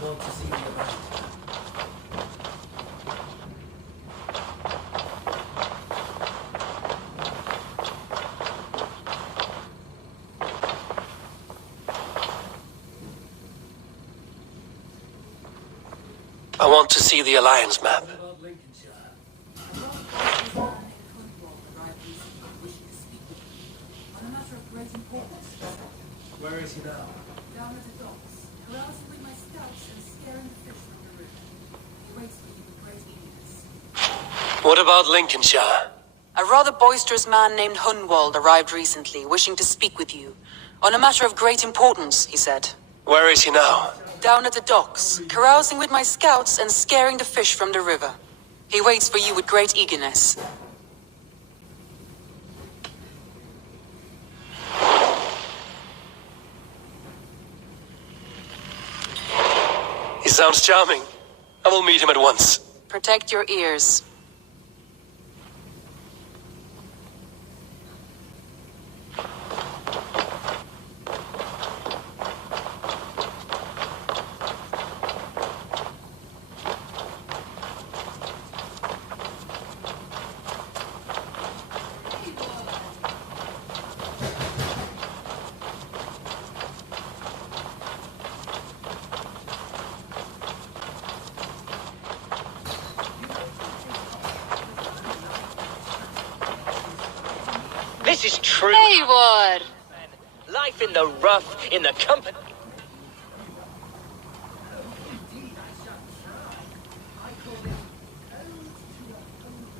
Want to see me about. I want to see the Alliance map. What about Lincolnshire? On a matter of great importance. Where is he now? Down at the docks, carousing with my scouts and scaring the fish from the river. He waits for you with great eagerness. What about Lincolnshire? A rather boisterous man named Hunwald arrived recently, wishing to speak with you. On a matter of great importance, he said. Where is he now? Down at the docks, carousing with my scouts and scaring the fish from the river. He waits for you with great eagerness. He sounds charming. I will meet him at once. Protect your ears. this is true. Eivor! Life in the rough, in the company.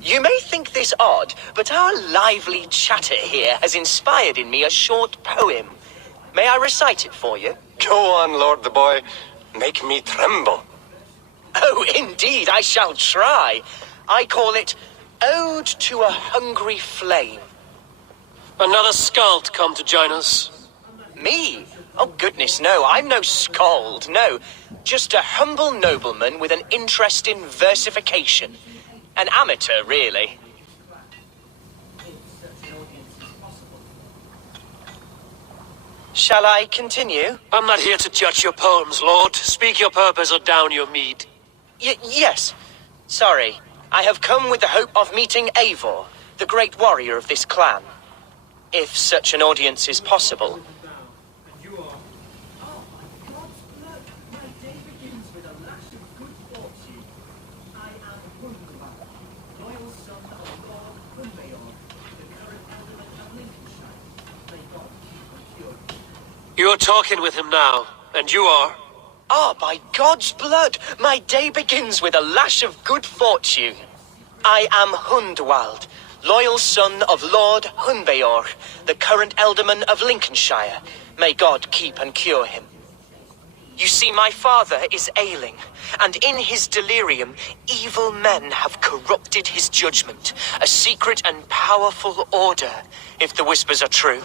You may think this odd, but our lively chatter here has inspired in me a short poem. May I recite it for you? Go on, Lord the Boy. Make me tremble. Oh, indeed, I shall try. I call it Ode to a Hungry Flame. Another skald come to join us. Me? Oh, goodness, no, I'm no skald, no. Just a humble nobleman with an interest in versification. An amateur, really. Shall I continue? I'm not here to judge your poems, Lord. Speak your purpose or down your mead. Yes. Sorry. I have come with the hope of meeting Eivor, the great warrior of this clan. If such an audience is possible. And you are. Oh, my God's blood! My day begins with a lash of good fortune. I am Hungar, loyal son of Lord Hunbeor, the current alderman of Lincolnshire. May God keep and cure you. You're talking with him now, and you are. Ah, by God's blood, my day begins with a lash of good fortune. I am Hundwald, loyal son of Lord Hunbeor, the current alderman of Lincolnshire. May God keep and cure him. You see, my father is ailing, and in his delirium, evil men have corrupted his judgment. A secret and powerful order, if the whispers are true.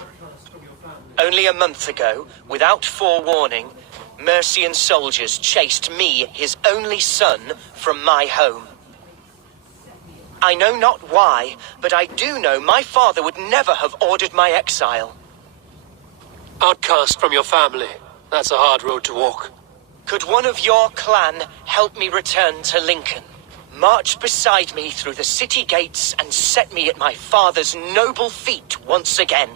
Only a month ago, without forewarning, Mercian soldiers chased me, his only son, from my home. I know not why, but I do know my father would never have ordered my exile. Outcast from your family. That's a hard road to walk. Could one of your clan help me return to Lincoln? March beside me through the city gates and set me at my father's noble feet once again.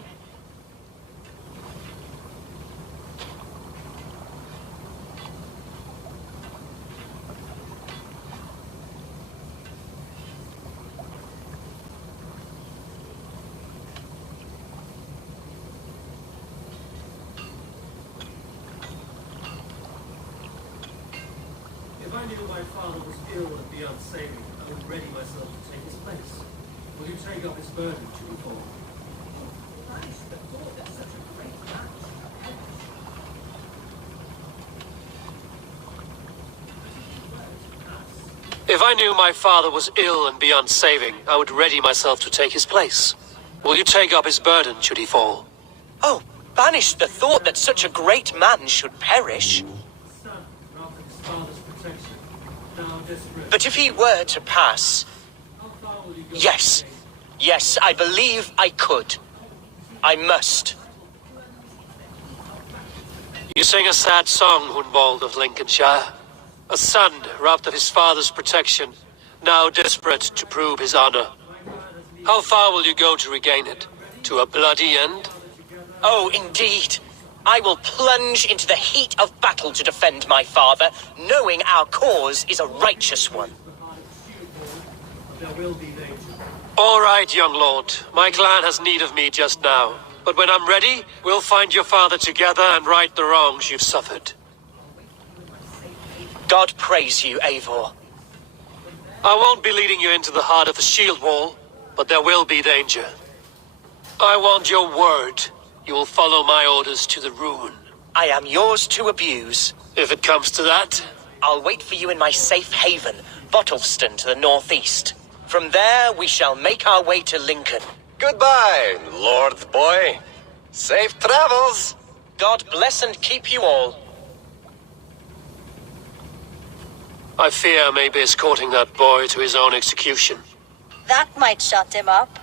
If I knew my father was ill and beyond saving, I would ready myself to take his place. Will you take up his burden to me for? If I knew my father was ill and beyond saving, I would ready myself to take his place. Will you take up his burden should he fall? Oh, banish the thought that such a great man should perish. Son, after his father's protection, now desperate. But if he were to pass, How far will you go? yes, yes, I believe I could. I must. You sing a sad song, Hunwald of Lincolnshire. A son robbed of his father's protection, now desperate to prove his honor. How far will you go to regain it? To a bloody end? Oh, indeed. I will plunge into the heat of battle to defend my father, knowing our cause is a righteous one. There will be danger. All right, young lord. My clan has need of me just now. But when I'm ready, we'll find your father together and right the wrongs you've suffered. God praise you, Eivor. I won't be leading you into the heart of the shield wall, but there will be danger. I want your word. You will follow my orders to the ruin. I am yours to abuse. If it comes to that, I'll wait for you in my safe haven, Bottleston to the northeast. From there, we shall make our way to Lincoln. goodbye, Lord Boy. Safe travels. God bless and keep you all. I fear I may be escorting that boy to his own execution. That might shut him up.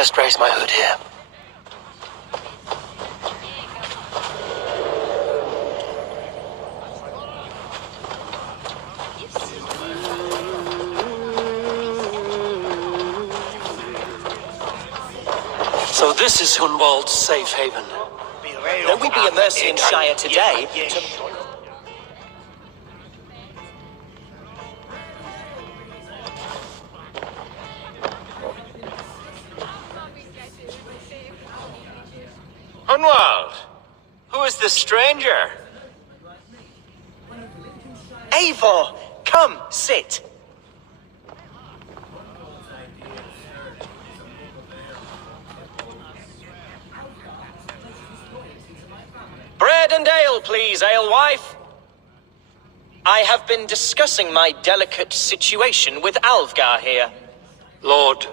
best raise my hood here. So this is Hunwald's safe haven. Though we be a Mercian Shire today, Hunwald, who is this stranger? Eivor, come, sit. Bread and ale, please, alewife. I have been discussing my delicate situation with Alfgar here. Lord,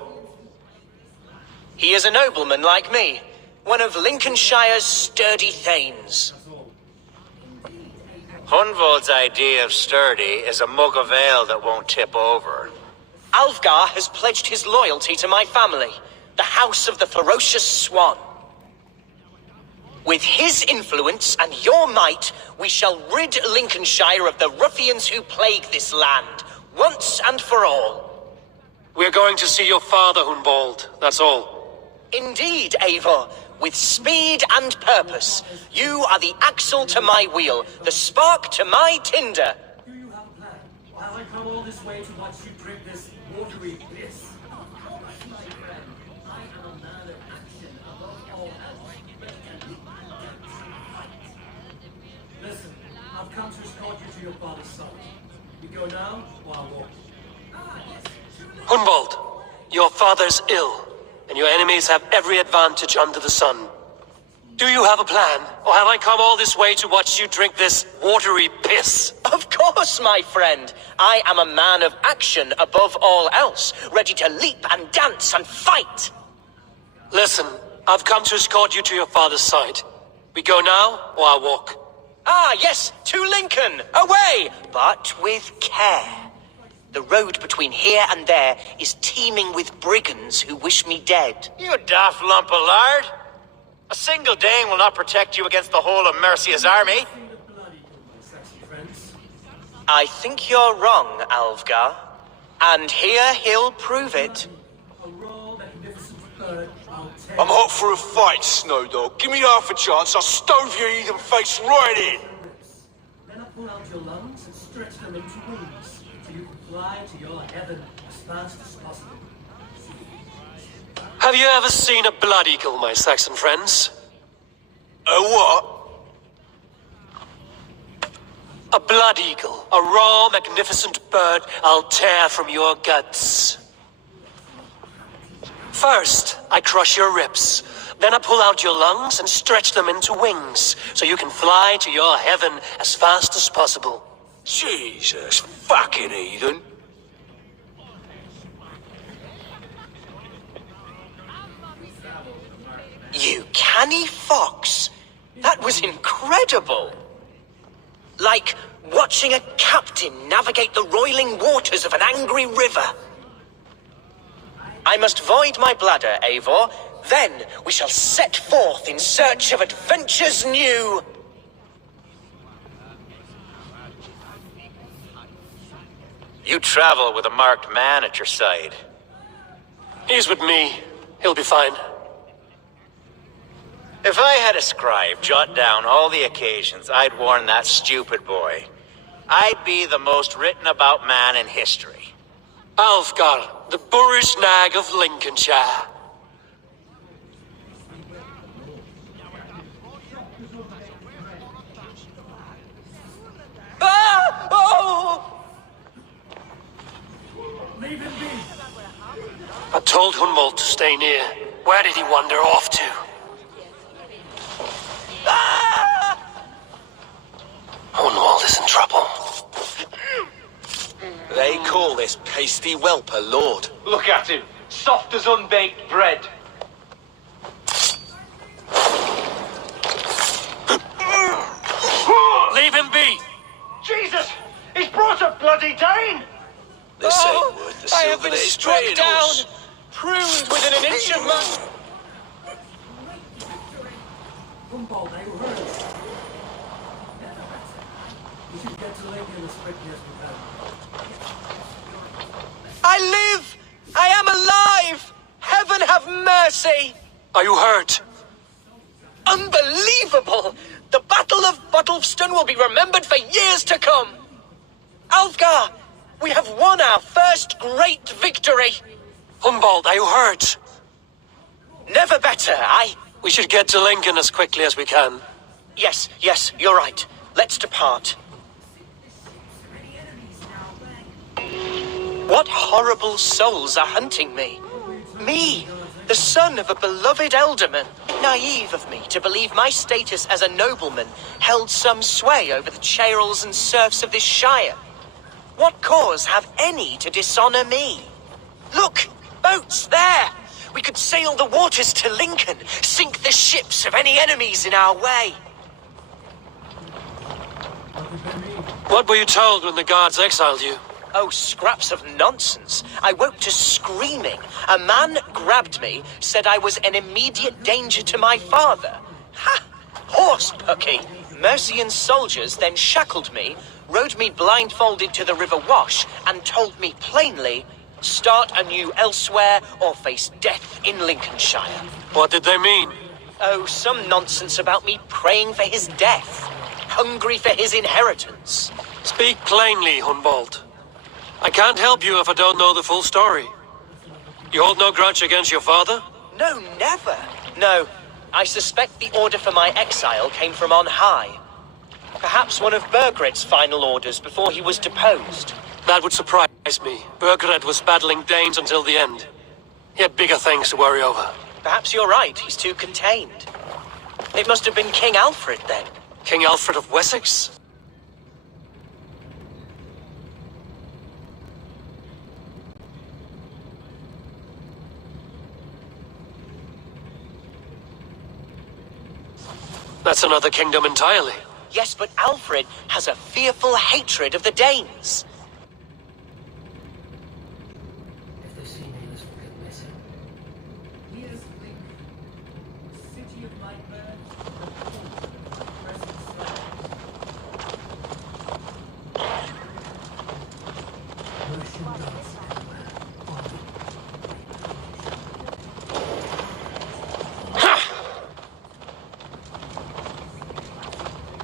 He is a nobleman like me, one of Lincolnshire's sturdy thanes. Hunwald's idea of sturdy is a mug of ale that won't tip over. Alfgar has pledged his loyalty to my family, the House of the Ferocious Swan. With his influence and your might, we shall rid Lincolnshire of the ruffians who plague this land, once and for all. we're going to see your father, Hunwald. That's all. Indeed, Eivor, with speed and purpose, you are the axle to my wheel, the spark to my tinder. Do you have a plan? While I come all this way to watch you drink this watery bliss? My friend, I am a man of action above all else. Listen, I've come to escort you to your father's side. You go now, or I'll walk. Hunwald, your father's ill, and your enemies have every advantage under the sun. Do you have a plan, or have I come all this way to watch you drink this watery piss? Of course, my friend. I am a man of action above all else, ready to leap and dance and fight. Listen, I've come to escort you to your father's side. We go now, or I walk? Ah, yes, to Lincoln, away, but with care. The road between here and there is teeming with brigands who wish me dead. You daft lump of lard. A single Dane will not protect you against the whole of Mercia's army. Sing the bloody good, my sexy friends. I think you're wrong, Alfgar. And here he'll prove it. A raw, magnificent bird, I'll tear I'm hot for a fight, Snowdog. Give me half a chance, I'll stove your heathen face right in. your ribs. Then I pull out your lungs and stretch them into wings, so you can fly to your heaven as fast as possible. Have you ever seen a blood eagle, my Saxon friends? A what? A blood eagle, a raw, magnificent bird I'll tear from your guts. First, I crush your ribs. Then I pull out your lungs and stretch them into wings, so you can fly to your heaven as fast as possible. Jesus fucking heathen. You canny fox. That was incredible. Like watching a captain navigate the roiling waters of an angry river. I must void my bladder, Eivor. Then we shall set forth in search of adventures new. You travel with a marked man at your side. He's with me. He'll be fine. If I had a scribe jot down all the occasions I'd warn that stupid boy, I'd be the most written about man in history. Alfgar, the boorish nag of Lincolnshire. Ah! Oh! Leave him be! I told Hunwald to stay near. Where did he wander off to? Ah! Hunwald is in trouble. They call this pasty whelp a lord. Look at him, soft as unbaked bread. Leave him be! Jesus! He's brought a bloody Dane! This ain't worth the I have silver been that he's struck paying down. us. pruned within an inch of my... Humboldt, are you hurt? We should get to Lincoln as quickly as we can. I live! I am alive! Heaven have mercy! Are you hurt? Unbelievable! The Battle of Bottleston will be remembered for years to come! Alfgar, we have won our first great victory! Humboldt, are you hurt? Never better, We should get to Lincoln as quickly as we can. Yes, you're right. Let's depart. What horrible souls are hunting me? Me, the son of a beloved ealdorman. Naive of me to believe my status as a nobleman held some sway over the chairels and serfs of this shire. What cause have any to dishonor me? Look, boats there! We could sail the waters to Lincoln, sink the ships of any enemies in our way. What were you told when the guards exiled you? Oh, scraps of nonsense. I woke to screaming. A man grabbed me, said I was an immediate danger to my father. Ha! Horse pucky. Mercian soldiers then shackled me, rode me blindfolded to the River Wash, and told me plainly, start anew elsewhere or face death in Lincolnshire. What did they mean? Oh, some nonsense about me praying for his death. Hungry for his inheritance. Speak plainly, Humboldt. I can't help you if I don't know the full story. You hold no grudge against your father? No, never. No, I suspect the order for my exile came from on high. Perhaps one of Burgred's final orders before he was deposed. That would surprise me. Burgred was battling Danes until the end. He had bigger things to worry over. Perhaps you're right, he's too contained. It must have been King Alfred then. King Alfred of Wessex? That's another kingdom entirely. Yes, but Alfred has a fearful hatred of the Danes. If they see me, this will get messy. Here's Lincoln, the city of my birth, the present slaves. Mercian gods everywhere.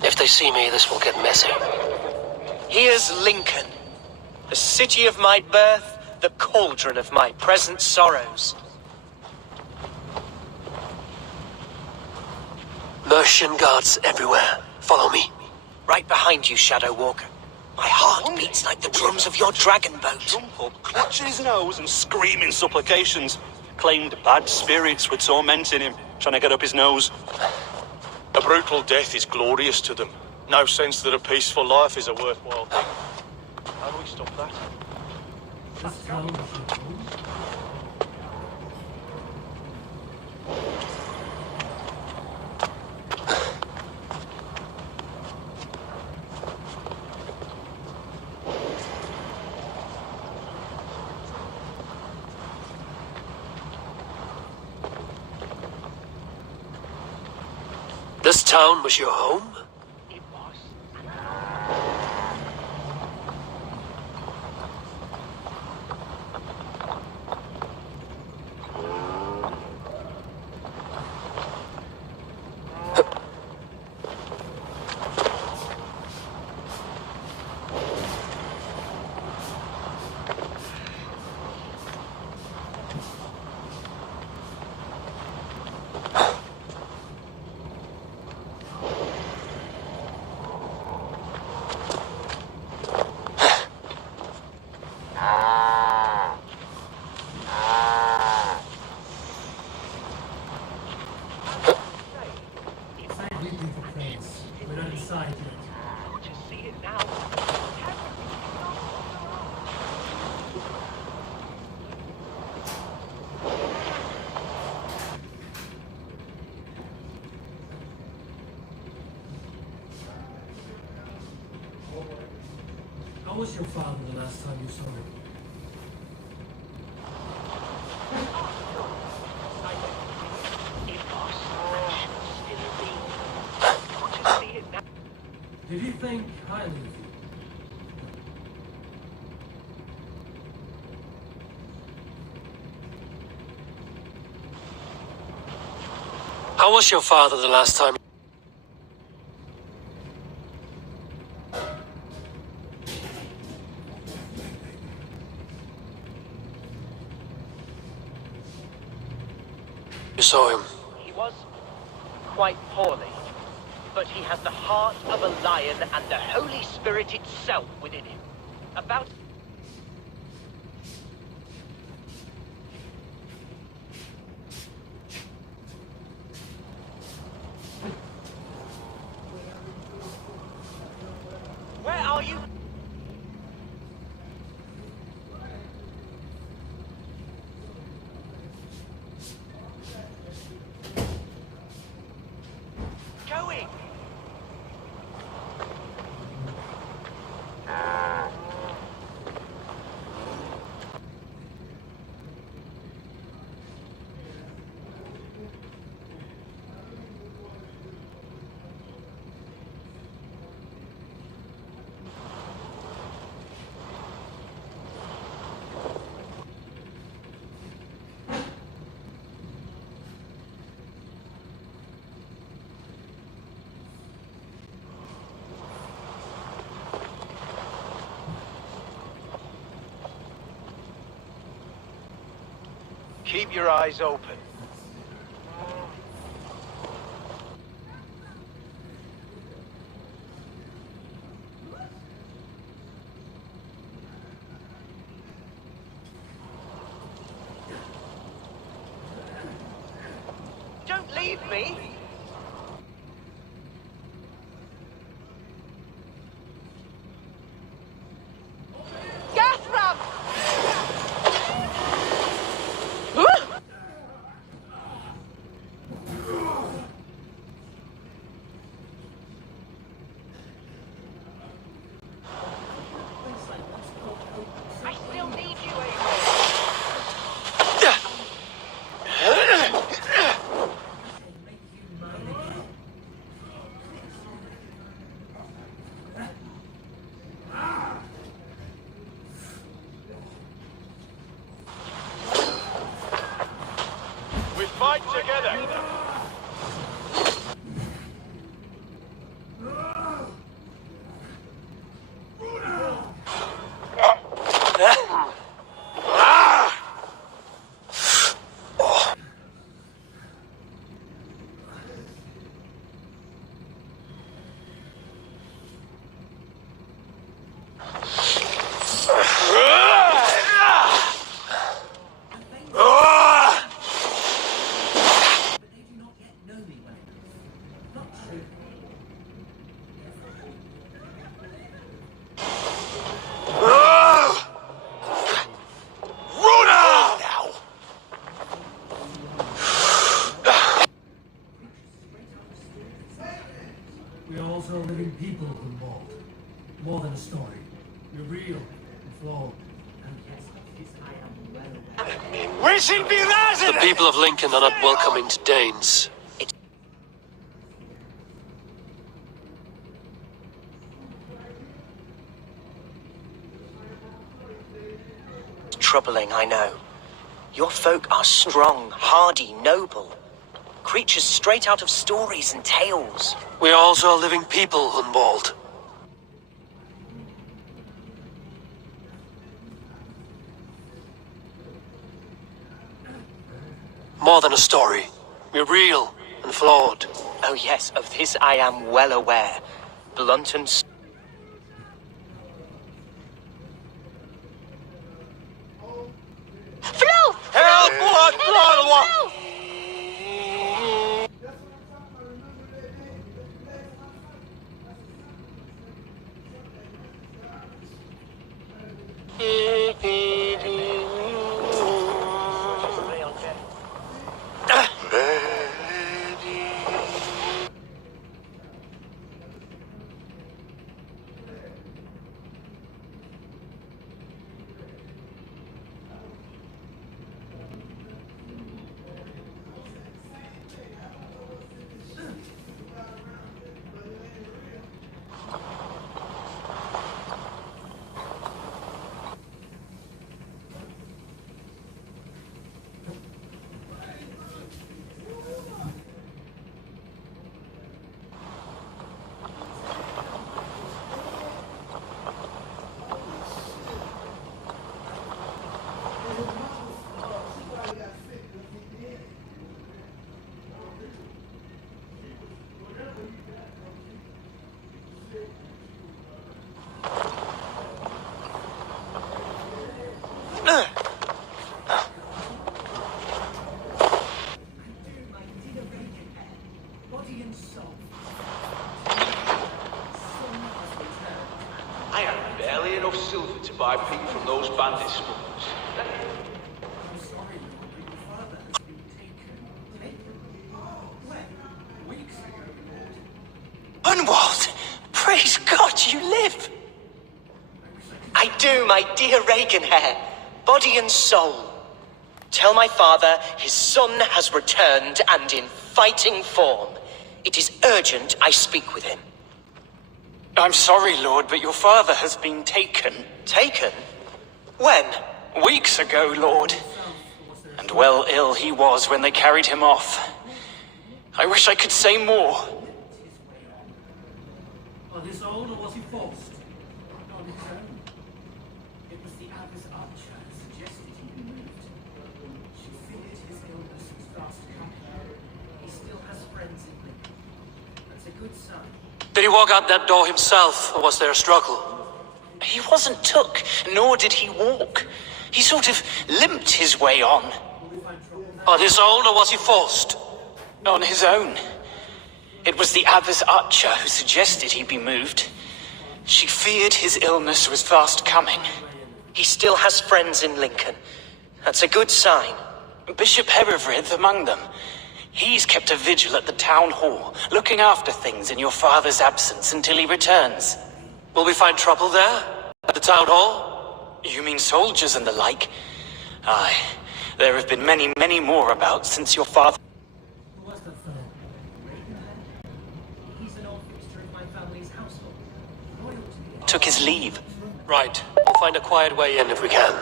If they see me, this will get messy. Here's Lincoln, the city of my birth, the cauldron of my present sorrows. Mercian guards everywhere. Follow me. Right behind you, Shadow Walker. My heart beats like the drums of your dragon boat. Jump up, clutching his nose and screaming supplications. Claimed bad spirits were tormenting him, trying to get up his nose. A brutal death is glorious to them. No sense that a peaceful life is a worthwhile thing. How do we stop that? This town is your home? This town was your home? We're not inside yet. Just see it now. How was your father the last time you saw him? Did you think highly of you? How was your father the last time you saw him? He was quite poorly, but he has the heart of a lion and the Holy Spirit itself within him. About where are you? Going. Keep your eyes open. Don't leave me! Gathram! I still need you, Amy. We fight together. But they do not yet know me well enough. Not true. We are also living people involved. More than a story. We're real and flawed. And yes, this I am well aware. We should be rising! The people of Lincoln are not welcoming to Danes. Troubling, I know. Your folk are strong, hardy, noble. Creatures straight out of stories and tales. We are also living people, Hunwald. More than a story. We're real and flawed. Oh yes, of this I am well aware. Blunt and Flow! Help! Blood! Blood! my dear Reagan, body and soul. Son has returned. I have barely enough silver to buy pig from those bandit smugglers. I'm sorry, Lord, but your father has been taken. Taken? When? Weeks ago, Lord. Hunwald! Praise God you live! I do, my dear Reagan hair, body and soul. Tell my father his son has returned and in fighting form. It is urgent I speak with him. I'm sorry, Lord, but your father has been taken. Taken? When? Weeks ago, Lord. And well ill he was when they carried him off. I wish I could say more. On his own, or was he forced? On his own. It was the Abbess Archer who suggested he be moved. She feared his illness was fast coming. He still has friends in Lincoln. That's a good sign. Did he walk out that door himself, or was there a struggle? He wasn't took, nor did he walk. He sort of limped his way on. On his own, or was he forced? On his own. It was the Abbess Archer who suggested he be moved. She feared his illness was fast coming. He still has friends in Lincoln. That's a good sign. Bishop Herefrith among them. He's kept a vigil at the town hall, looking after things in your father's absence until he returns. Will we find trouble there? At the town hall? You mean soldiers and the like? Aye, there have been many, many more about since your father... Who was that fellow? He's an old fixture of my family's household. Royalty. took his leave. Right. We'll find a quiet way in if we can.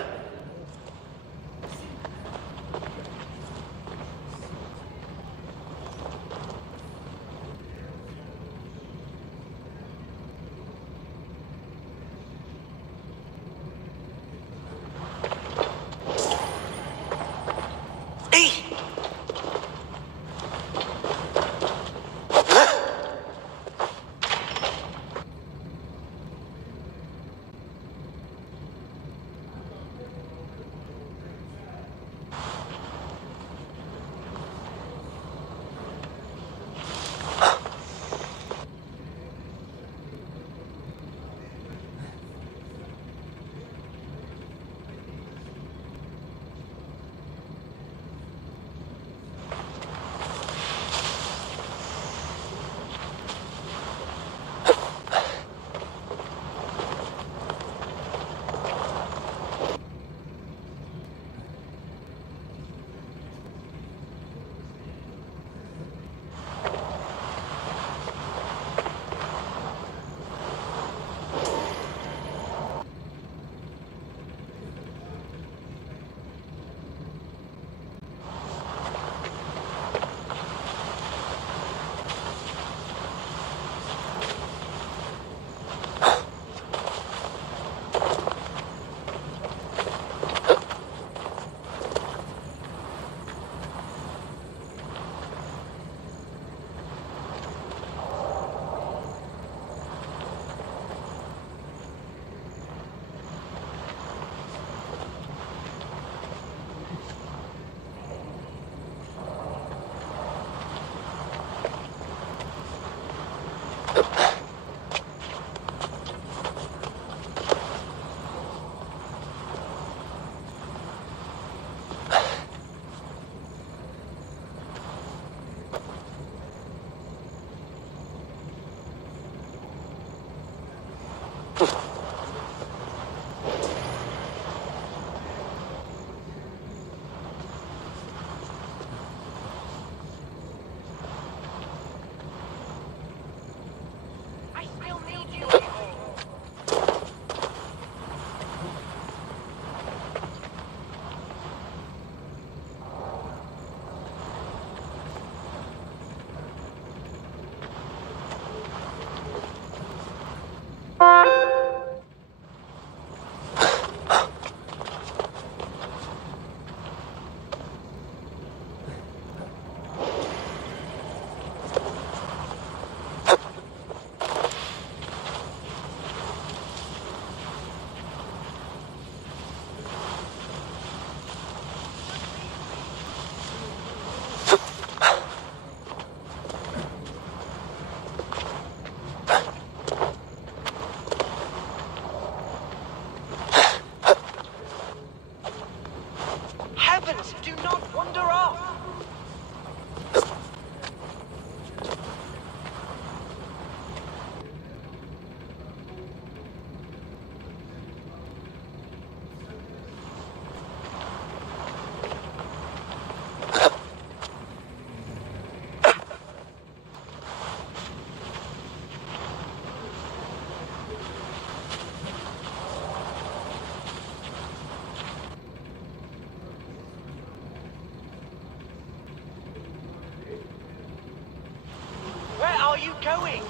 going?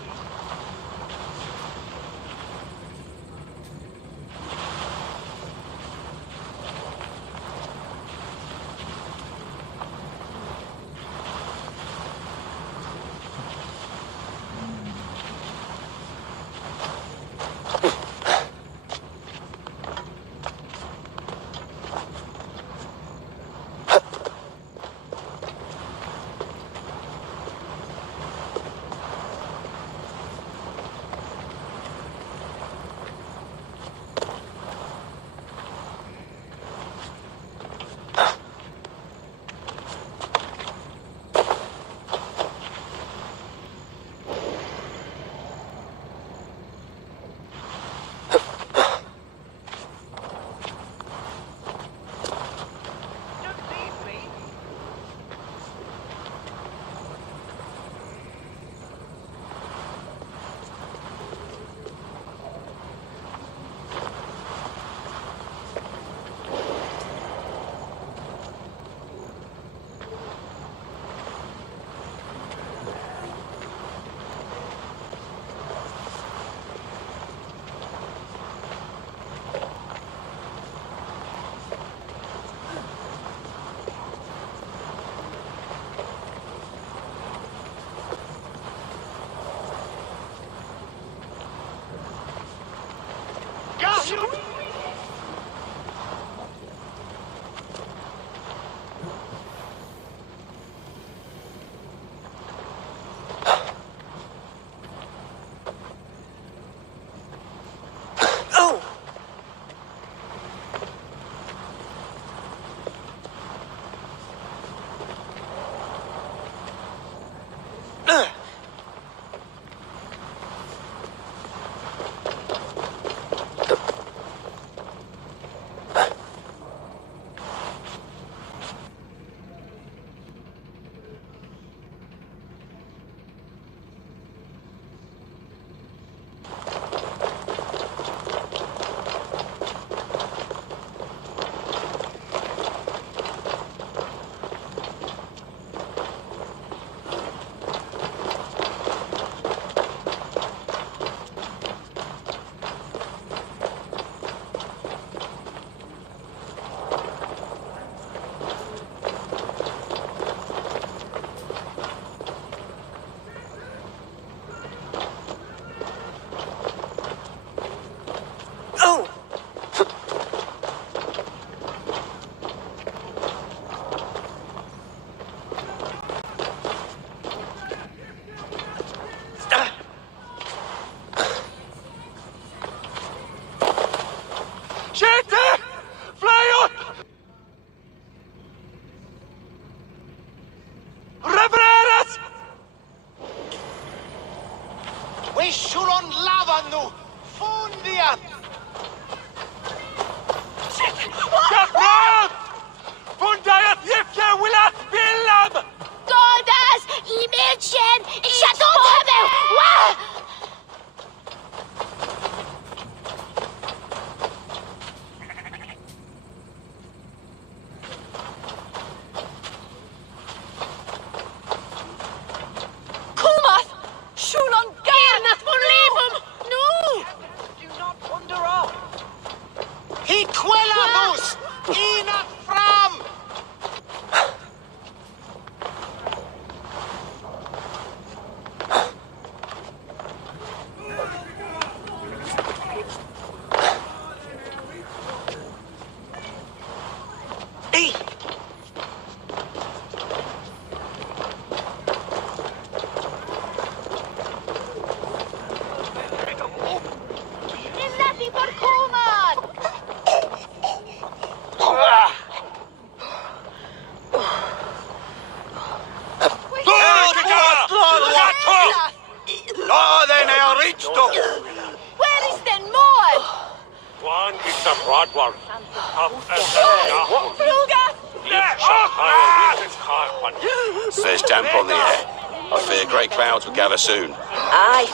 There's damp on the air. I fear great clouds will gather soon. Aye,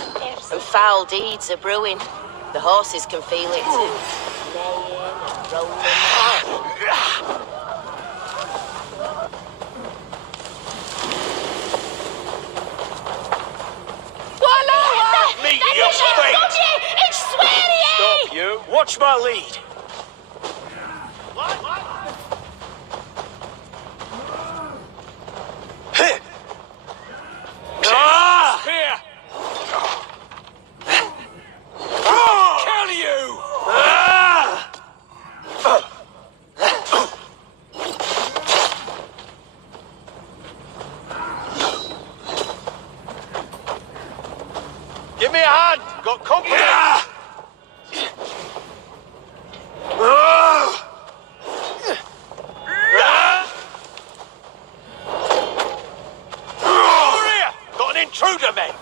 and foul deeds are brewing. The horses can feel it too. Neighing and rolling. Watch my lead. Here! Kill you! Give me a hand! Got company! Over here! Got an intruder, mate!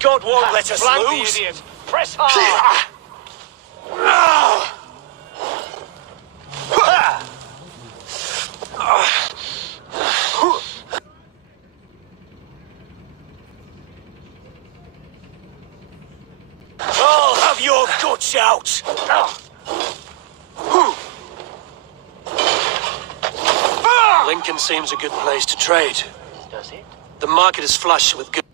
God won't let us lose. Press hard. I'll have your guts out. Lincoln seems a good place to trade. Does it? The market is flush with good.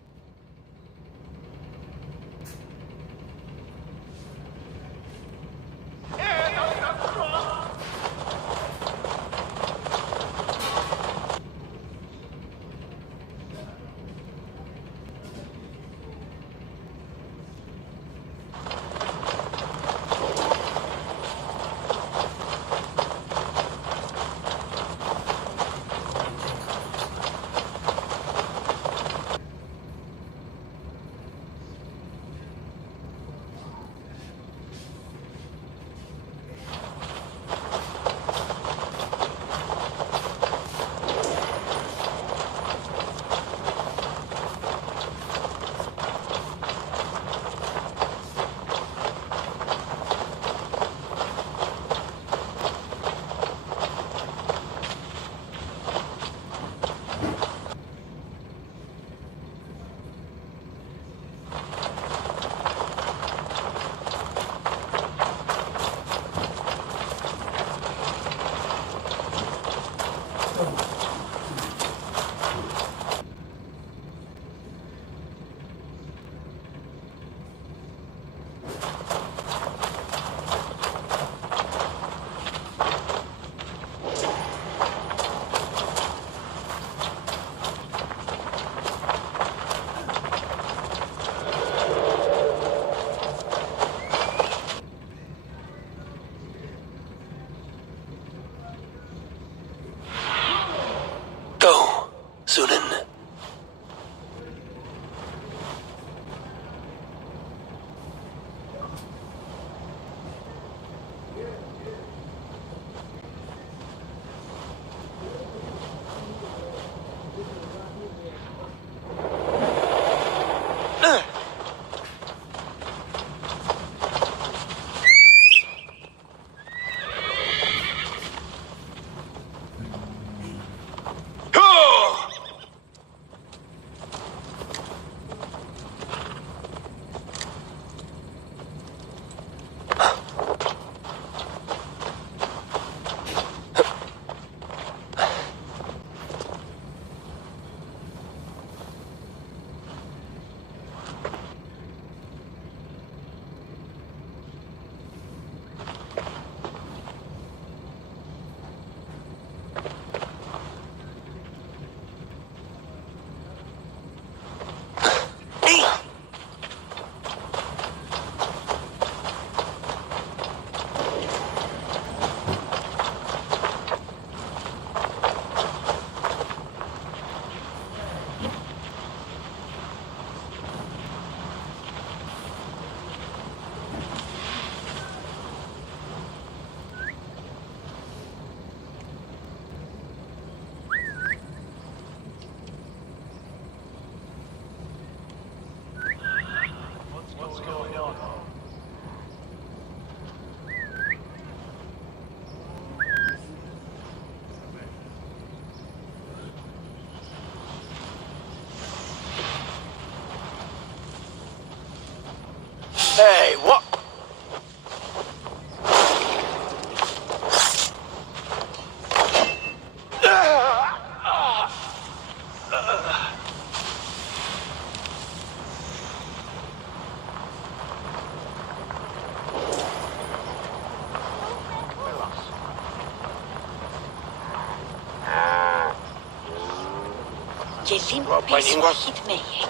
Hey, what?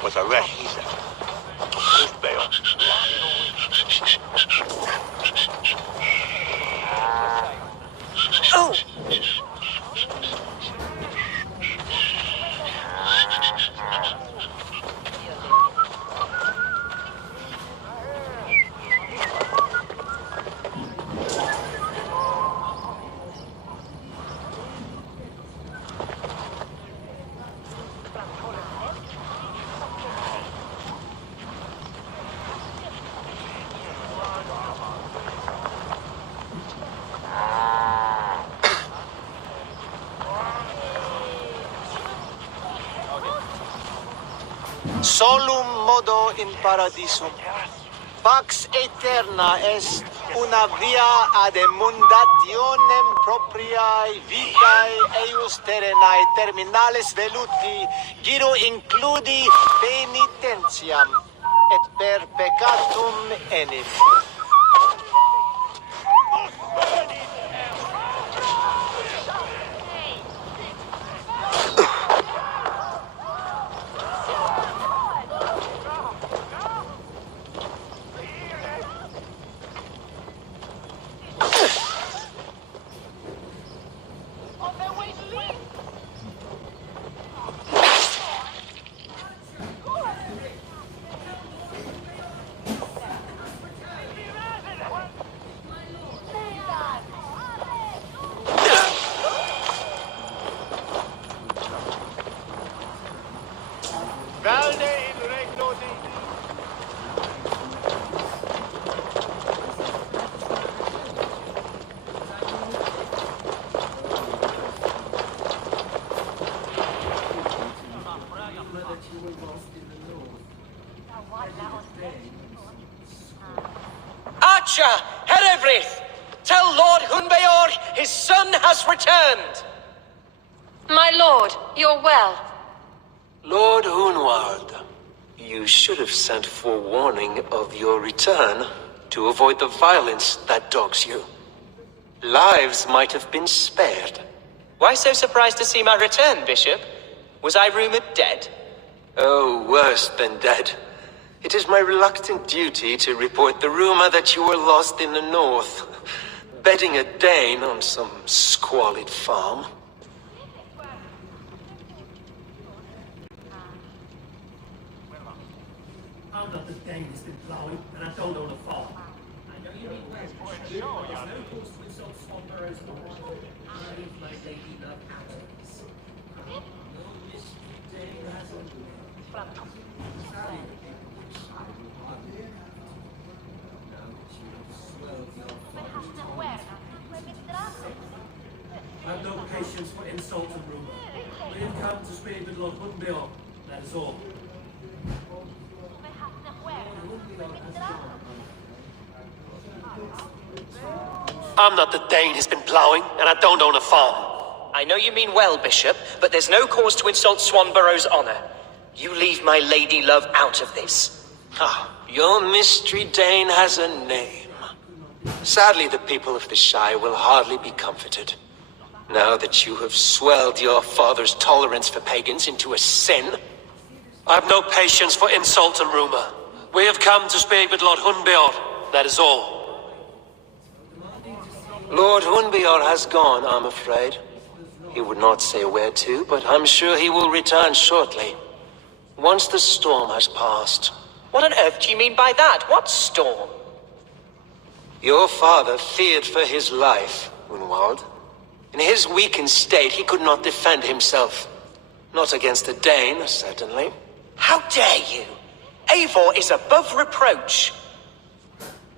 Was a wreck. Oh! Solum modo in paradisum. Pax eterna est una via ad emundationem propriae vitae eius terrenae terminales veluti, giro includi penitentiam, et per peccatum enim. Valde in regno Dei. Archer, Herevrith! Tell Lord Hunbeor his son has returned! My lord, you're well. Lord Hunwald, you should have sent forewarning of your return to avoid the violence that dogs you. Lives might have been spared. Why so surprised to see my return, Bishop? Was I rumored dead? Oh, worse than dead. It is my reluctant duty to report the rumor that you were lost in the north, bedding a Dane on some squalid farm. I'm not the Dane who's been plowing, and I don't own a farm. I know you mean well, there's no cause to insult Swanborough's law. I leave my lady love out of this. No mystery Dane has a Sally, now that you have swelled your father's I have no patience for insult and rumor. We have come to speak with Lord Hunbeor, that is all. I'm not the Dane who's been plowing, and I don't own a farm. I know you mean well, Bishop, but there's no cause to insult Swanborough's honor. You leave my lady love out of this. Ah, your mystery Dane has a name. Sadly, the people of the Shire will hardly be comforted. Now that you have swelled your father's tolerance for pagans into a sin. I have no patience for insult and rumor. We have come to speak with Lord Hunbeor, that is all. Lord Hunbeor has gone, I'm afraid. He would not say a word to, but I'm sure he will return shortly. Once the storm has passed. What on earth do you mean by that? What storm? Your father feared for his life, Hunwald. In his weakened state, he could not defend himself. Not against a Dane, certainly. How dare you? Eivor is above reproach.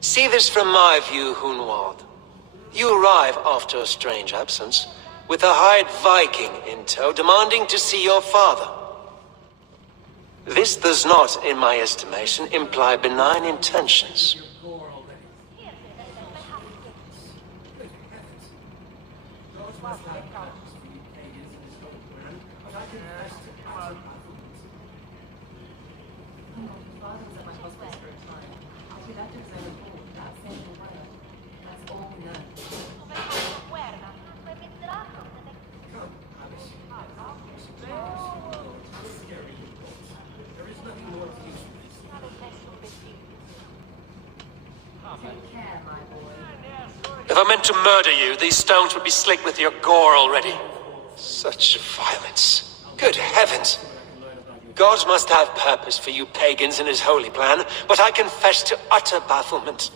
See this from my view, Hunwald. You arrive after a strange absence, with a hired Viking in tow, demanding to see your father. This does not, in my estimation, imply benign intentions. If I meant to murder you, these stones would be slick with your gore already. Such violence. Good heavens. God must have purpose for you pagans in his holy plan, but I confess to utter bafflement.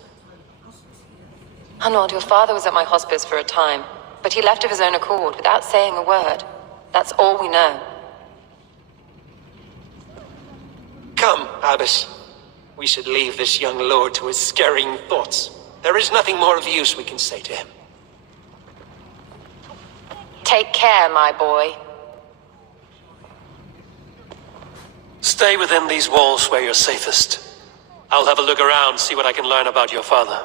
Arnold, your father was at my hospice for a time, but he left of his own accord without saying a word. That's all we know. Come, Abbess. We should leave this young lord to his scaring thoughts. There is nothing more of use we can say to him. Take care, my boy. Stay within these walls where you're safest. I'll have a look around, see what I can learn about your father.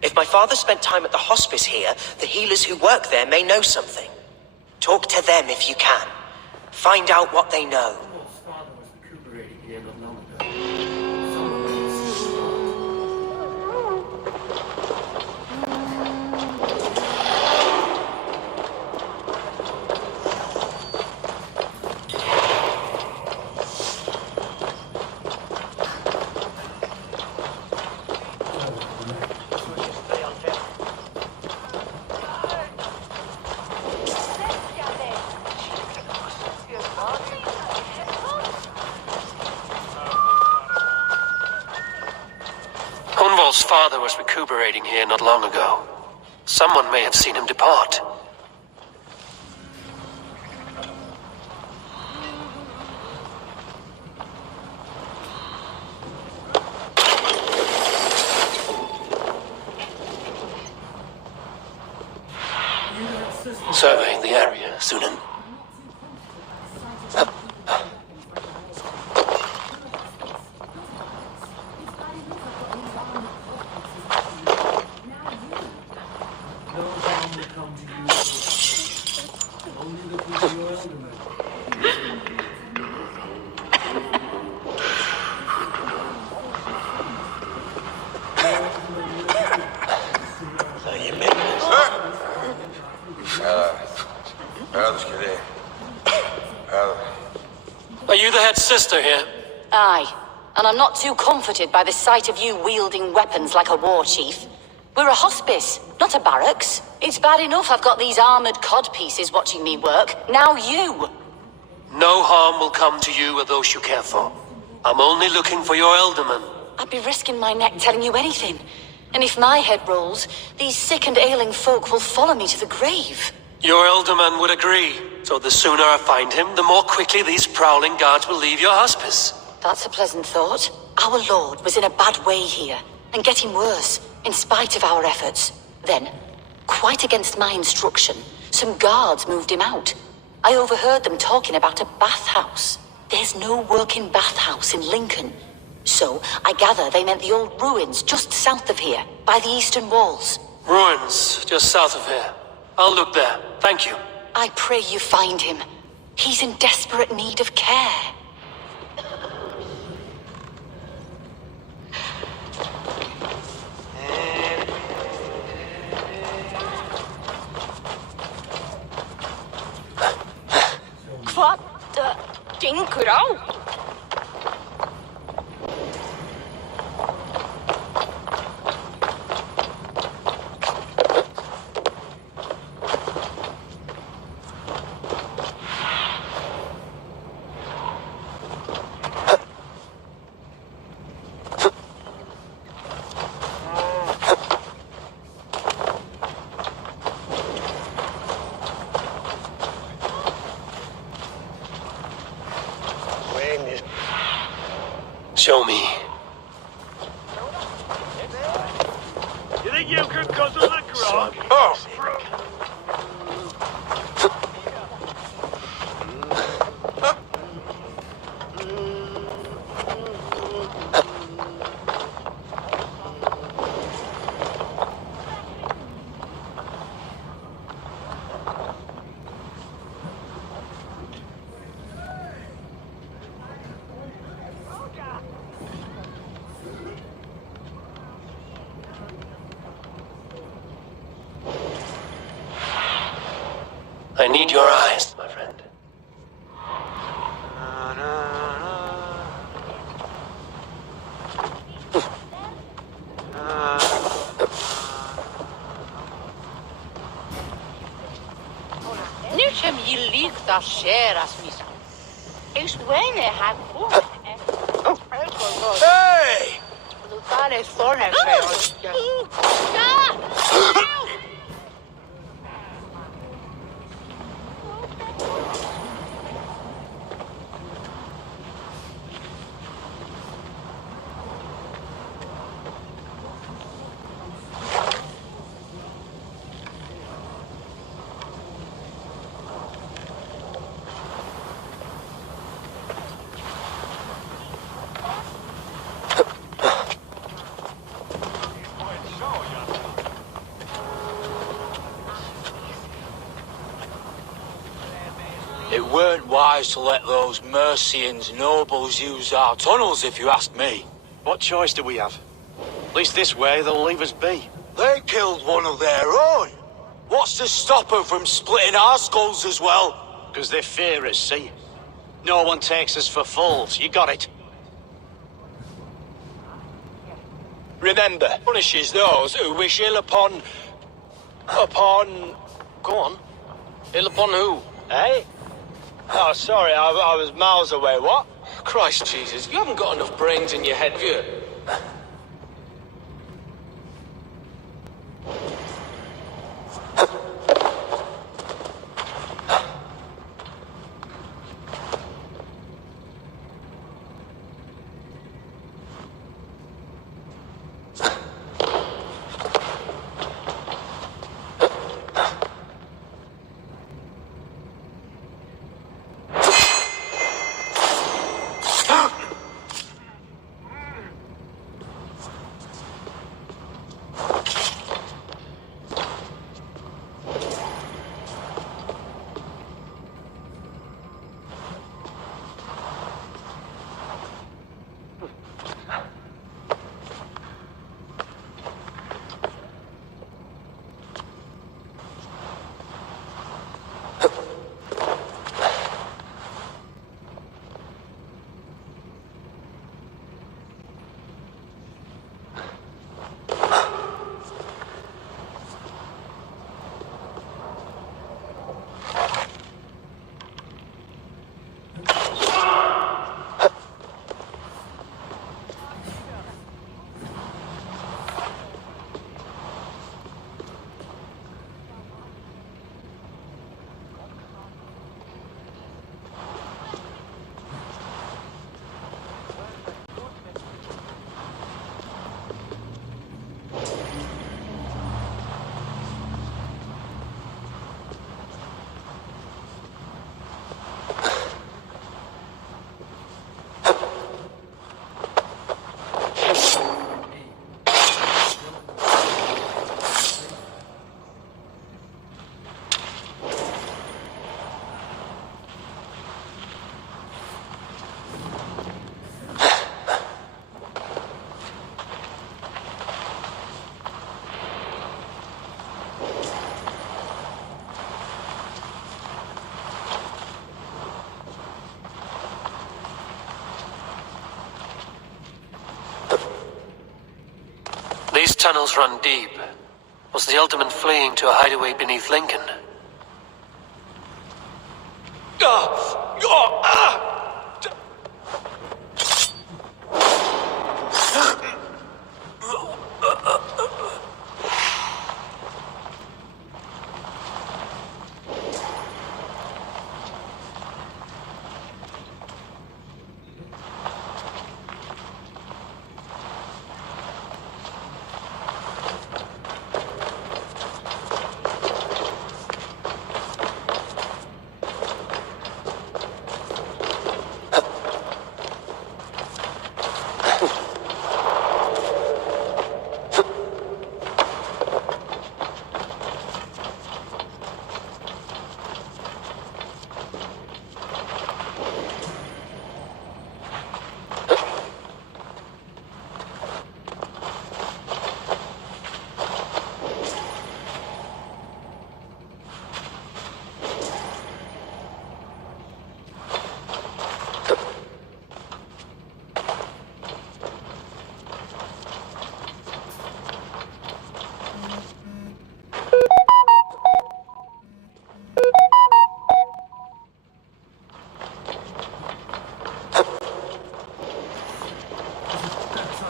If my father spent time at the hospice here, the healers who work there may know something. Talk to them if you can. Find out what they know. Hunwald's father was recuperating here not long ago. Someone may have seen him depart. Surveying the area, Sunan. Are you the head sister here? Aye, and I'm not too comforted by the sight of you wielding weapons like a war chief. We're a hospice, not a barracks. It's bad enough I've got these armored codpieces watching me work. Now you! No harm will come to you or those you care for. I'm only looking for your ealdorman. I'd be risking my neck telling you anything. And if my head rolls, these sick and ailing folk will follow me to the grave. Your ealdorman would agree. So the sooner I find him, the more quickly these prowling guards will leave your hospice. That's a pleasant thought. Our lord was in a bad way here, and getting worse, in spite of our efforts. Then, quite against my instruction, some guards moved him out. I overheard them talking about a bathhouse. There's no working bathhouse in Lincoln. So, I gather they meant the old ruins just south of here, by the eastern walls. Ruins, just south of here. I'll look there. Thank you. I pray you find him. He's in desperate need of care. What the dinkurau? Show me. You think you could guzzle the grog? need your eyes, my friend. Nu som je liegt als scheras mis. Ik wene haar goed. Hey! Du vale zorgen feos. It weren't wise to let those Mercians nobles use our tunnels, if you ask me. What choice do we have? At least this way they'll leave us be. They killed one of their own. What's to stop them from splitting our skulls as well? Because they fear us, see? No one takes us for fools, you got it. Remember, punishes those who wish ill upon... Go on. Ill upon who? Eh? Oh, sorry, I was miles away, what? Christ Jesus, you haven't got enough brains in your head, have you? These tunnels run deep. Was the Ultimate fleeing to a hideaway beneath Lincoln?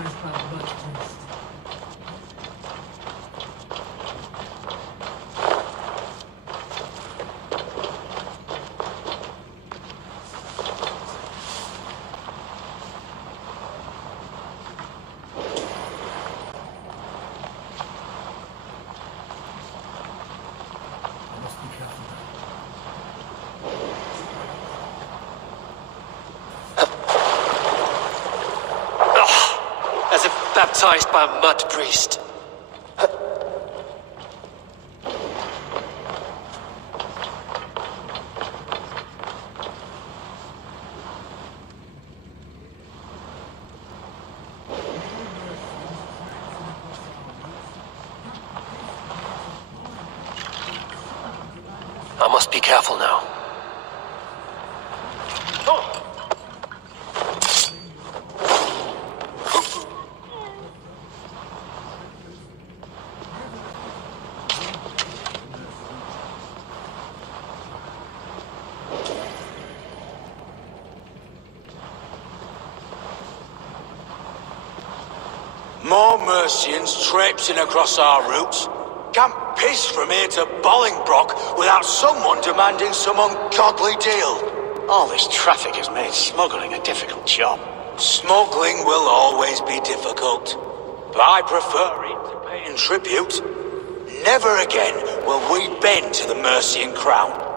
baptized by the mud priest. I must be careful now. As if baptized by a mud priest. I must be careful now. More Mercians traipsing across our routes. Can't piss from here to Bolingbroke without someone demanding some ungodly deal. All this traffic has made smuggling a difficult job. Smuggling will always be difficult, but I prefer it to paying tribute. Never again will we bend to the Mercian crown.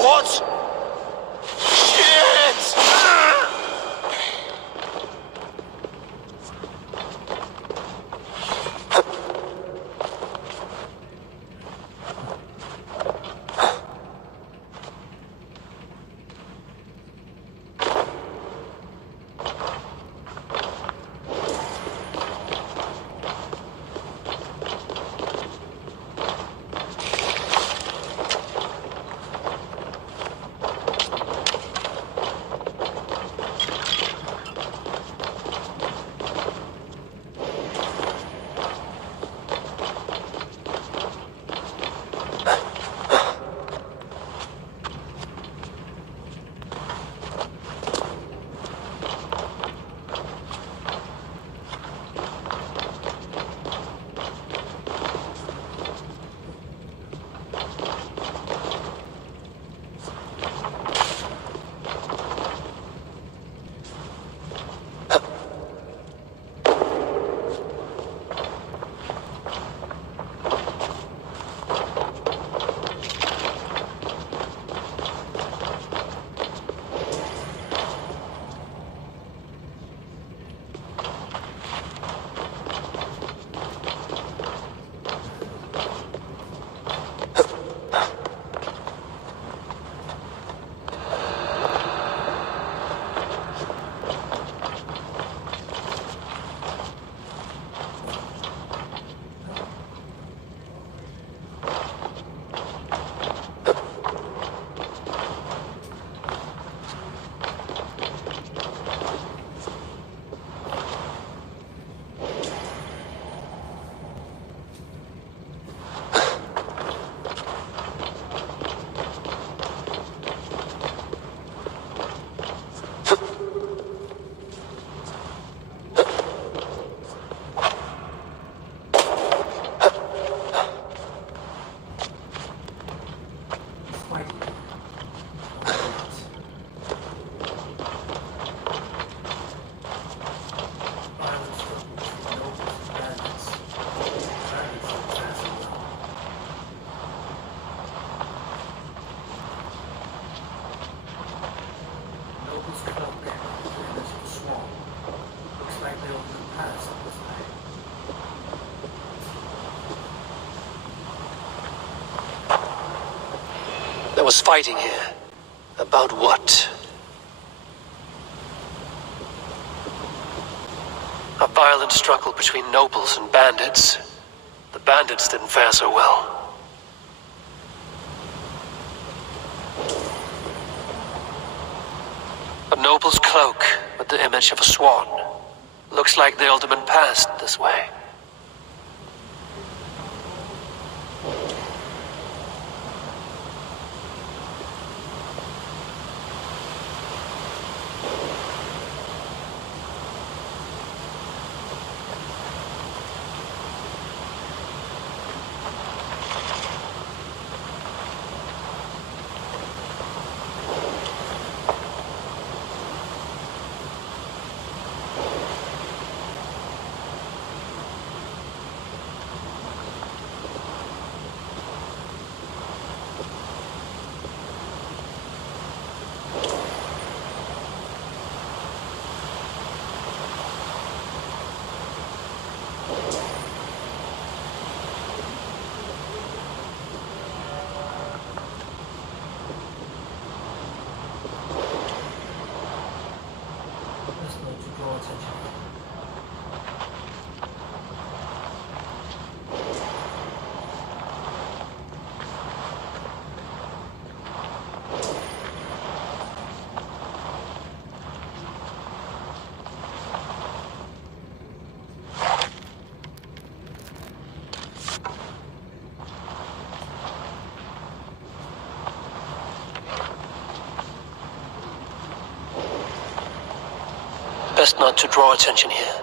What? Shit! was fighting here. About what? A violent struggle between nobles and bandits. The bandits didn't fare so well. A noble's cloak with the image of a swan. Looks like the alderman passed this way. Best not to draw attention here.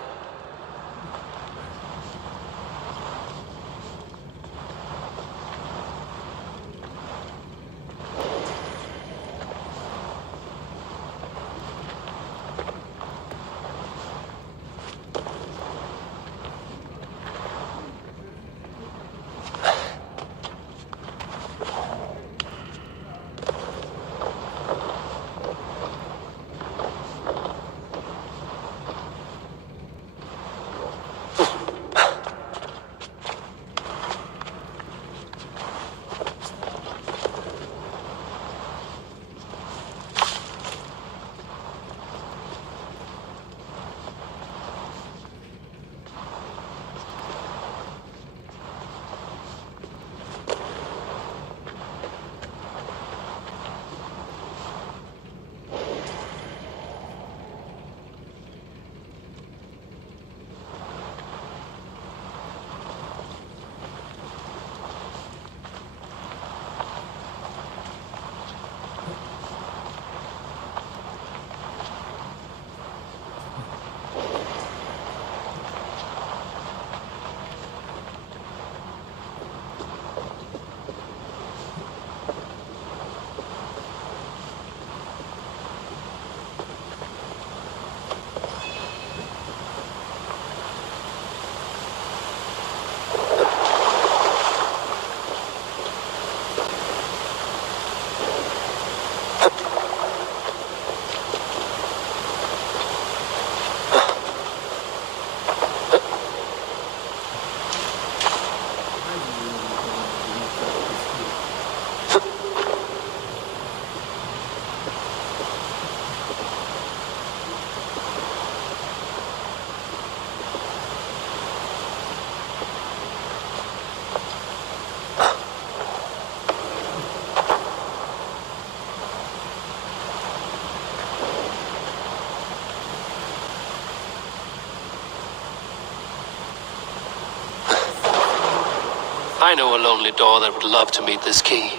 I know a lonely door that would love to meet this key.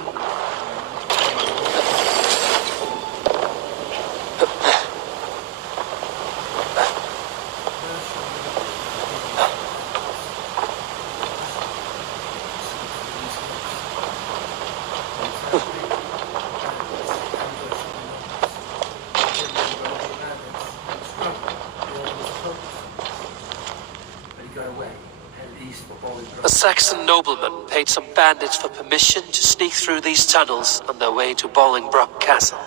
A Saxon nobleman paid some bandits for permission to sneak through these tunnels on their way to Bolingbroke Castle.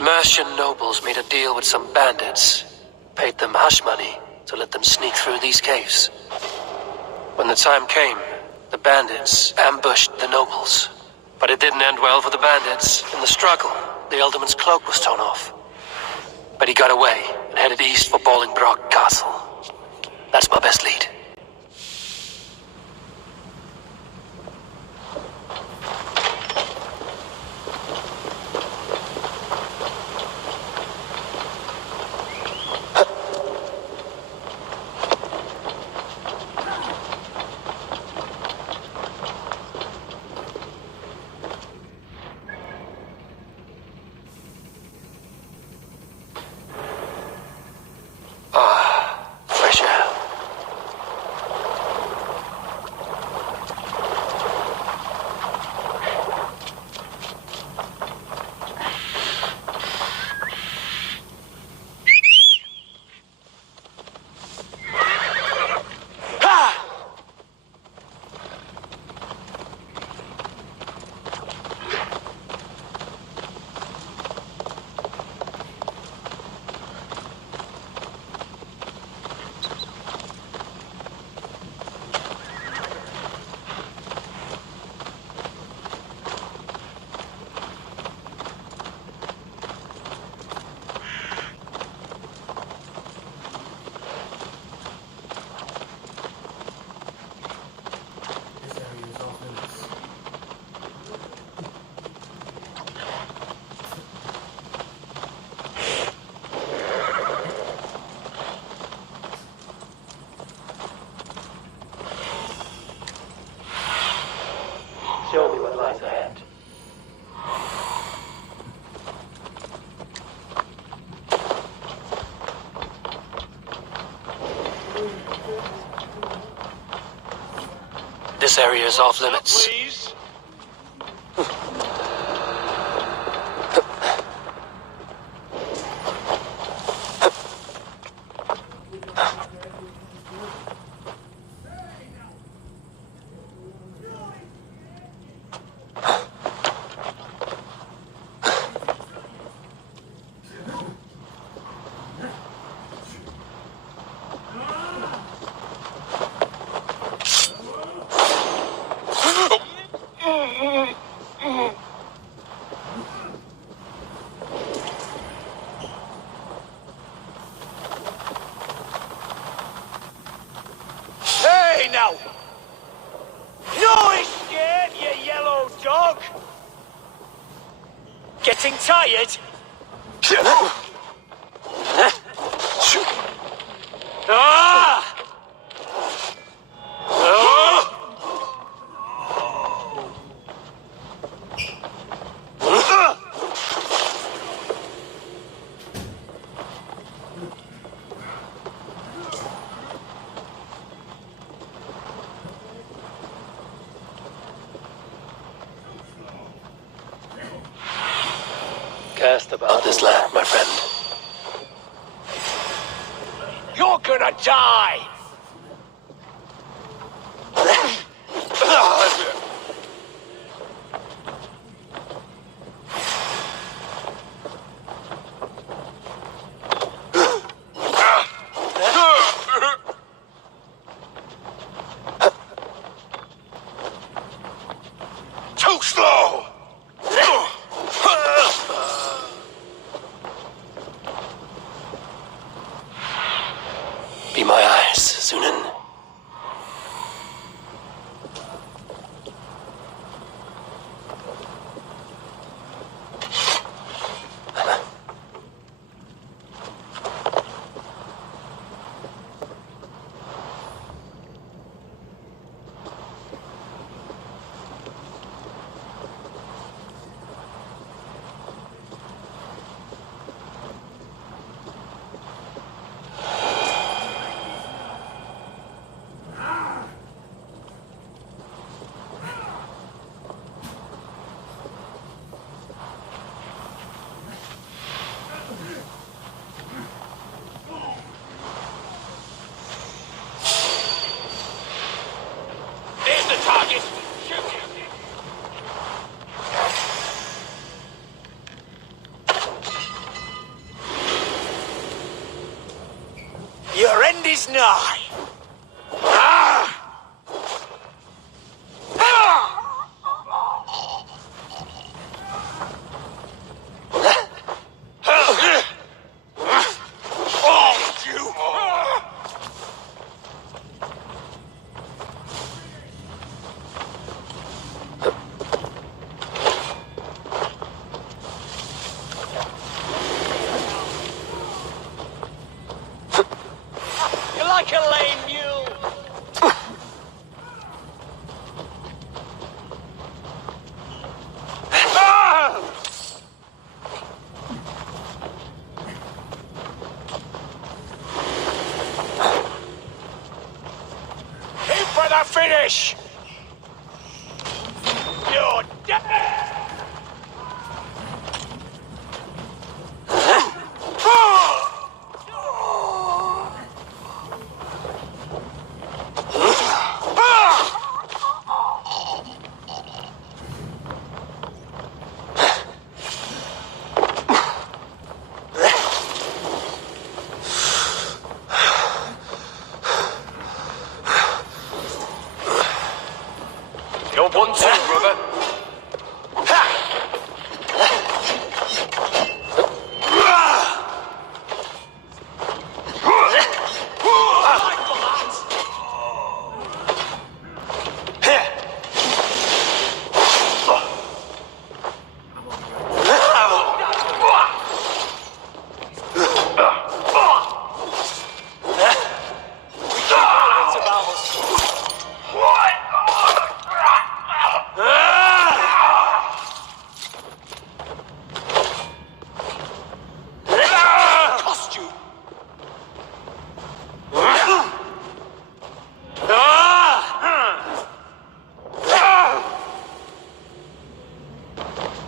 Mercian nobles made a deal with some bandits, paid them hush money to let them sneak through these caves. When the time came, The bandits ambushed the nobles. But it didn't end well for the bandits. In the struggle, the Ealdorman's cloak was torn off. But he got away and headed east for Bolingbroke Castle. That's my best lead. Fresh air. Show me what lies ahead. This area is off limits. Please? Hey now! No escape, you yellow dog! Getting tired? Ah! Cast about this land, my friend. You're gonna die! Too slow! Be my eyes, Sunan. There's the target! Your end is nigh! Ah! flesh. You're dead! You're one too, brother.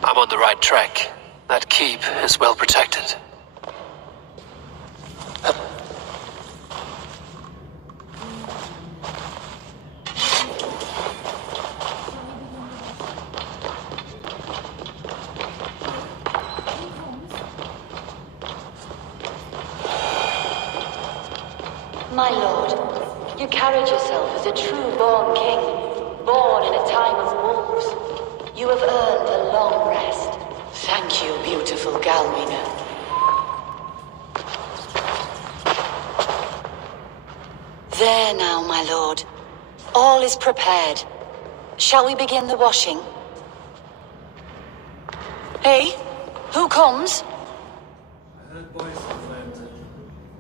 I'm on the right track. That keep is well protected. My lord, you carried yourself as a true-born king, born in a time of wolves. You have earned a long rest. Thank you, beautiful Galmina. There now, my lord. All is prepared. Shall we begin the washing? Hey, who comes? I heard voices and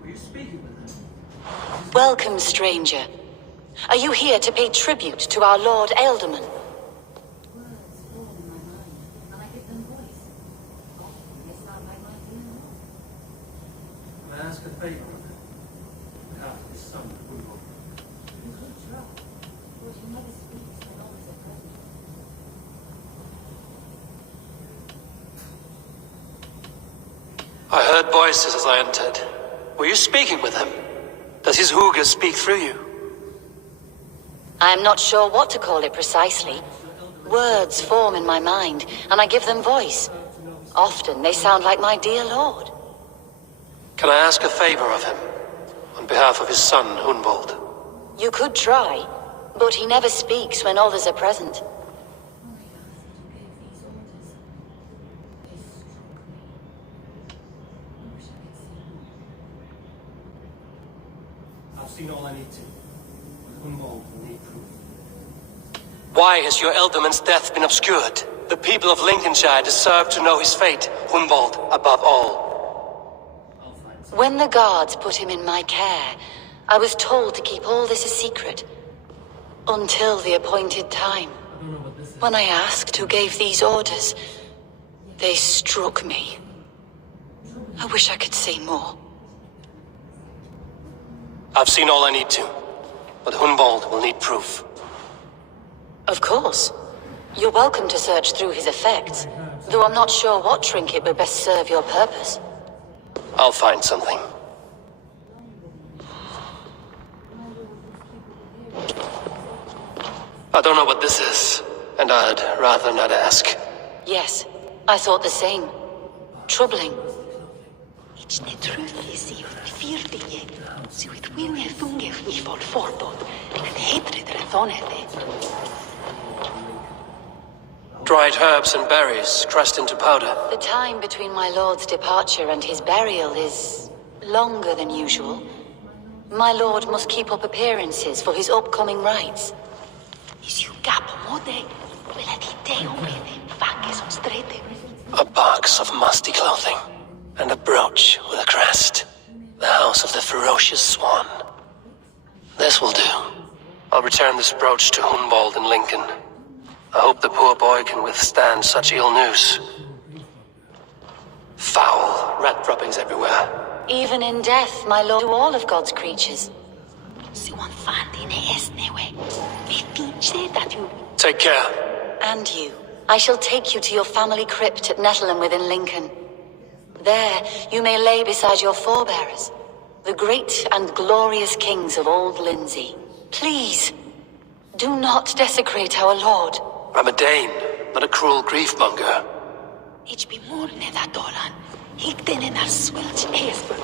were you speaking with them? Welcome, stranger. Are you here to pay tribute to our Lord Ealdorman? May I ask a favor of him? On behalf of his son, Gunvor. I heard voices as I entered. Were you speaking with him? Does his hooga speak through you? I am not sure what to call it precisely. Words form in my mind, and I give them voice. Often they sound like my dear lord. Can I ask a favor of him? On behalf of his son, Hunwald. You could try, but he never speaks when others are present. I've seen all I need to. But Gunvor will need proof. Why has your Ealdorman's death been obscured? The people of Lincolnshire deserve to know his fate, Hunwald above all. When the guards put him in my care, I was told to keep all this a secret. Until the appointed time. When I asked who gave these orders, they struck me. I wish I could say more. I've seen all I need to, but Hunwald will need proof. Of course. You're welcome to search through his effects, though I'm not sure what trinket would best serve your purpose. I'll find something. I don't know what this is, and I'd rather not ask. Yes, I thought the same. Troubling. Dried herbs and berries crushed into powder. The time between my lord's departure and his burial is longer than usual. My lord must keep up appearances for his upcoming rites. A box of musty clothing, and a brooch with a crest. The house of the ferocious swan. This will do. I'll return this brooch to Hunwald in Lincoln. I hope the poor boy can withstand such ill news. Foul rat droppings everywhere. Even in death, my lord, to all of God's creatures. Take care. And you. I shall take you to your family crypt at Nettleton within Lincoln. There, you may lay beside your forebearers, the great and glorious kings of Old Lindsey. Please, do not desecrate our lord. I'm a Dane, not a cruel griefmonger. Ich be morne da dolan. Ik den in our swelch eesburg.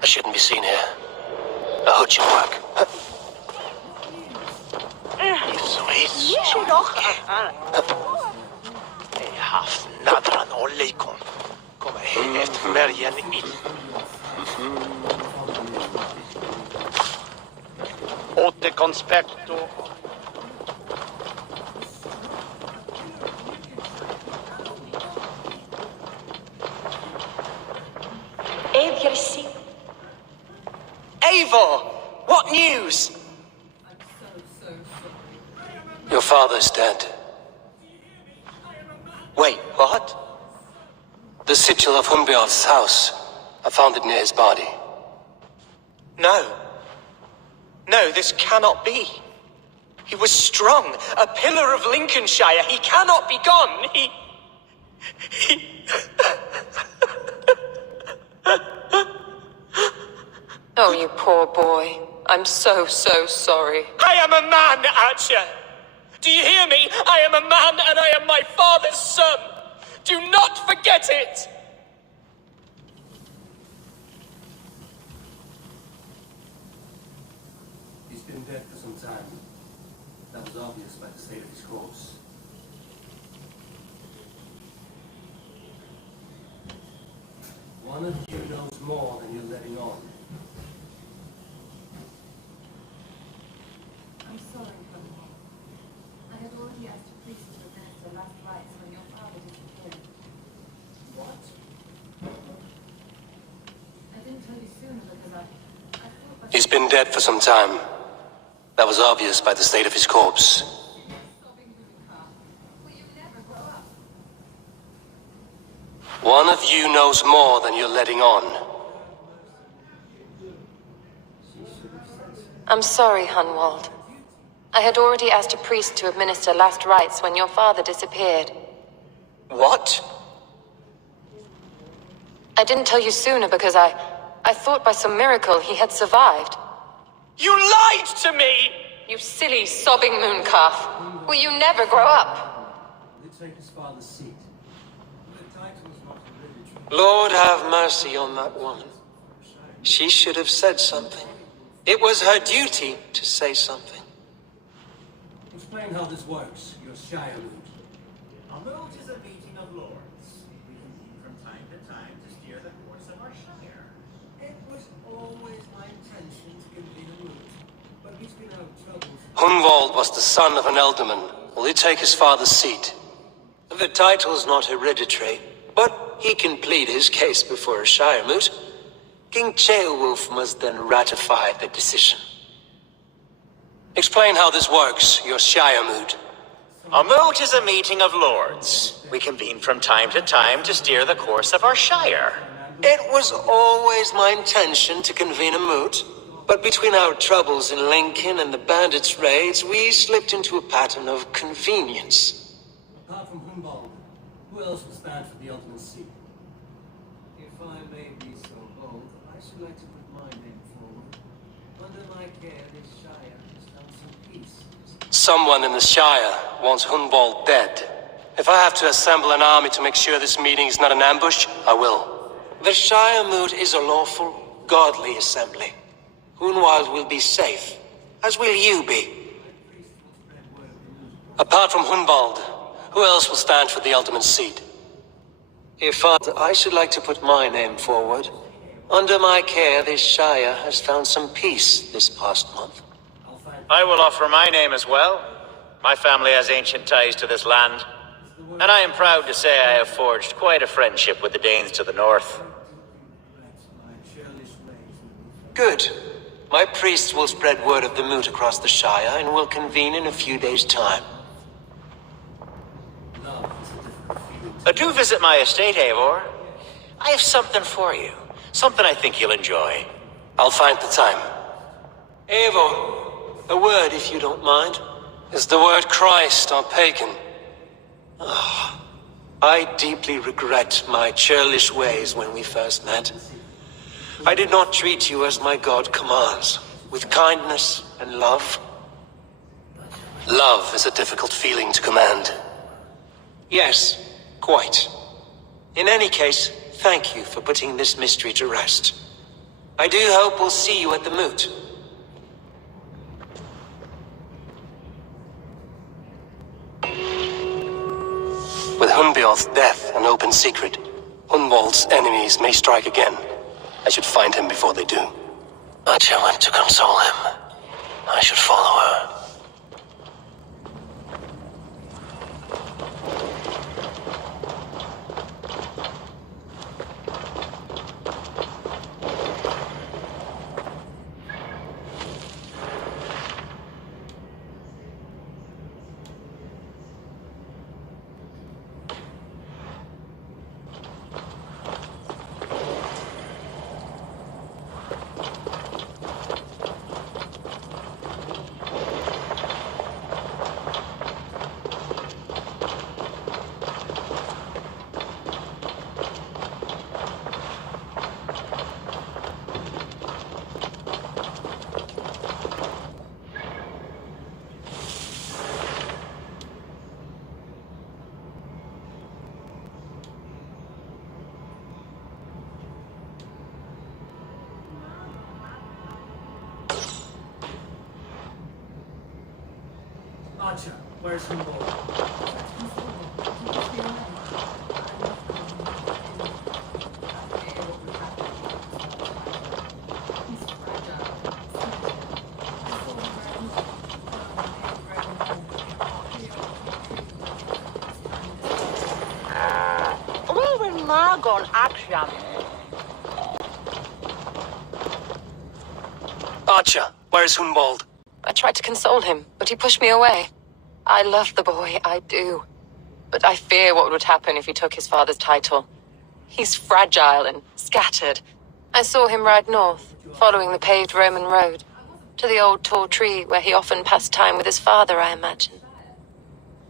I shouldn't be seen here. A hood should work. Nadran oleikum. Kommer helt märgen in. Åter conspecto. Eivor! What news? Your father's dead. Wait, what? The sigil of Hunbjorn's house. I found it near his body. No. No, this cannot be. He was strong, a pillar of Lincolnshire. He cannot be gone. He... Oh, you poor boy. I'm so sorry. I am a man, Archer. Do you hear me? I am a man and I am my father's son. Do not forget it. He's been dead for some time. That was obvious by the state of his corpse. One of you knows more than you're letting on. I'm sorry, Father. I had already asked a priest to administer last rites when your father disappeared. What? I didn't tell you sooner because I thought... He's been dead for some time. That was obvious by the state of his corpse. One of you knows more than you're letting on. I'm sorry, Hunwald. I had already asked a priest to administer last rites when your father disappeared. What? I didn't tell you sooner because I thought by some miracle he had survived. You lied to me! You silly, sobbing moon calf. Will you never grow up? Will it take his father's seat? The title is not hereditary. Lord have mercy on that woman. She should have said something. It was her duty to say something. Explain how this works, your Shire moot. A moot is a meeting of lords. We convene from time to time to steer the course of our Shire. It was always my intention to convene a moot, but between our troubles... Hunwald was the son of an ealdorman. Will he take his father's seat? The title's not hereditary, but he can plead his case before a Shire moot. King Ceolwulf must then ratify the decision. Explain how this works, your Shire moot. A moot is a meeting of lords. We convene from time to time to steer the course of our Shire. It was always my intention to convene a moot, but between our troubles in Lincoln and the bandits' raids, we slipped into a pattern of convenience. Apart from Hunwald, who else will stand for the ultimate seat? If I may be so bold, I should like to put my name forward. Under my care, this Shire has found some peace. Someone in the Shire wants Hunwald dead. If I have to assemble an army to make sure this meeting is not an ambush, I will. The Shire moot is a lawful, godly assembly. Hunwald will be safe, as will you be. Apart from Hunwald, who else will stand for the ultimate seat? If I should like to put my name forward. Under my care, this Shire has found some peace this past month. I will offer my name as well. My family has ancient ties to this land, and I am proud to say I have forged quite a friendship with the Danes to the north. Good. My priests will spread word of the moot across the Shire and will convene in a few days' time. Do visit my estate, Eivor. I have something for you. Something I think you'll enjoy. I'll find the time. Eivor, a word if you don't mind. Is the word Christ or pagan? Oh, I deeply regret my churlish ways when we first met. I did not treat you as my God commands, with kindness and love. Love is a difficult feeling to command. Yes, quite. In any case, thank you for putting this mystery to rest. I do hope we'll see you at the moot. With Hunbeorth's death an open secret, Hunwald's enemies may strike again. I should find him before they do. Archer went to console him. I should follow her. Archer, where's Hunwald? Where will Margon action? Archer, where's Hunwald? I tried to console him, but he pushed me away. I love the boy, I do. But I fear what would happen if he took his father's title. He's fragile and scattered. I saw him ride north, following the paved Roman road, to the old tall tree where he often passed time with his father, I imagine.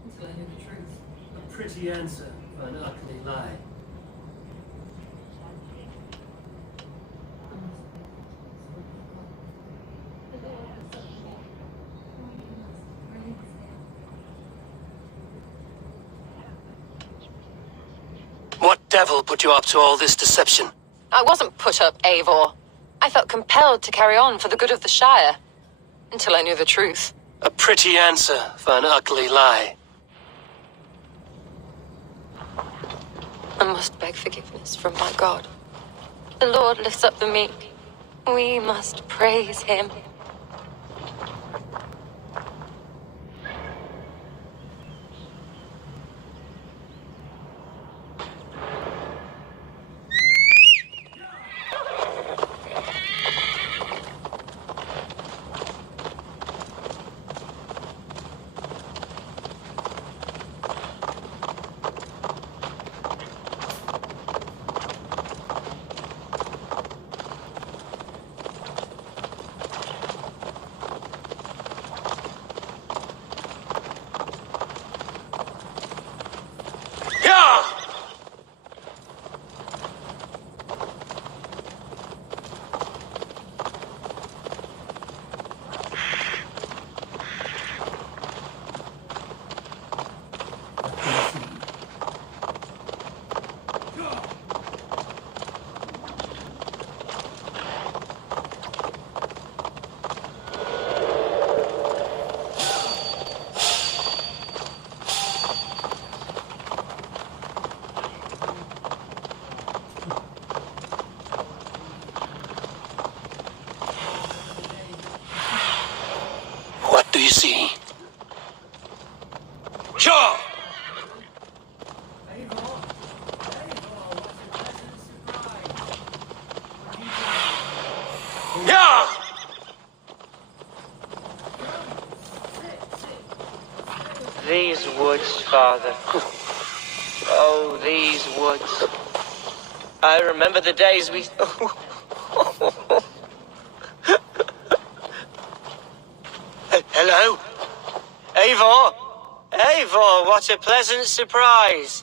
Until I hear the truth. A pretty answer for an ugly lie. devil put you up to all this deception? I wasn't put up, Eivor. I felt compelled to carry on for the good of the Shire. Until I knew the truth. A pretty answer for an ugly lie. I must beg forgiveness from my God. The Lord lifts up the meek. We must praise him. What do you see? Sure! Yeah! These woods, Father. Oh, these woods. I remember the days we... Hello? Eivor? Eivor, what a pleasant surprise.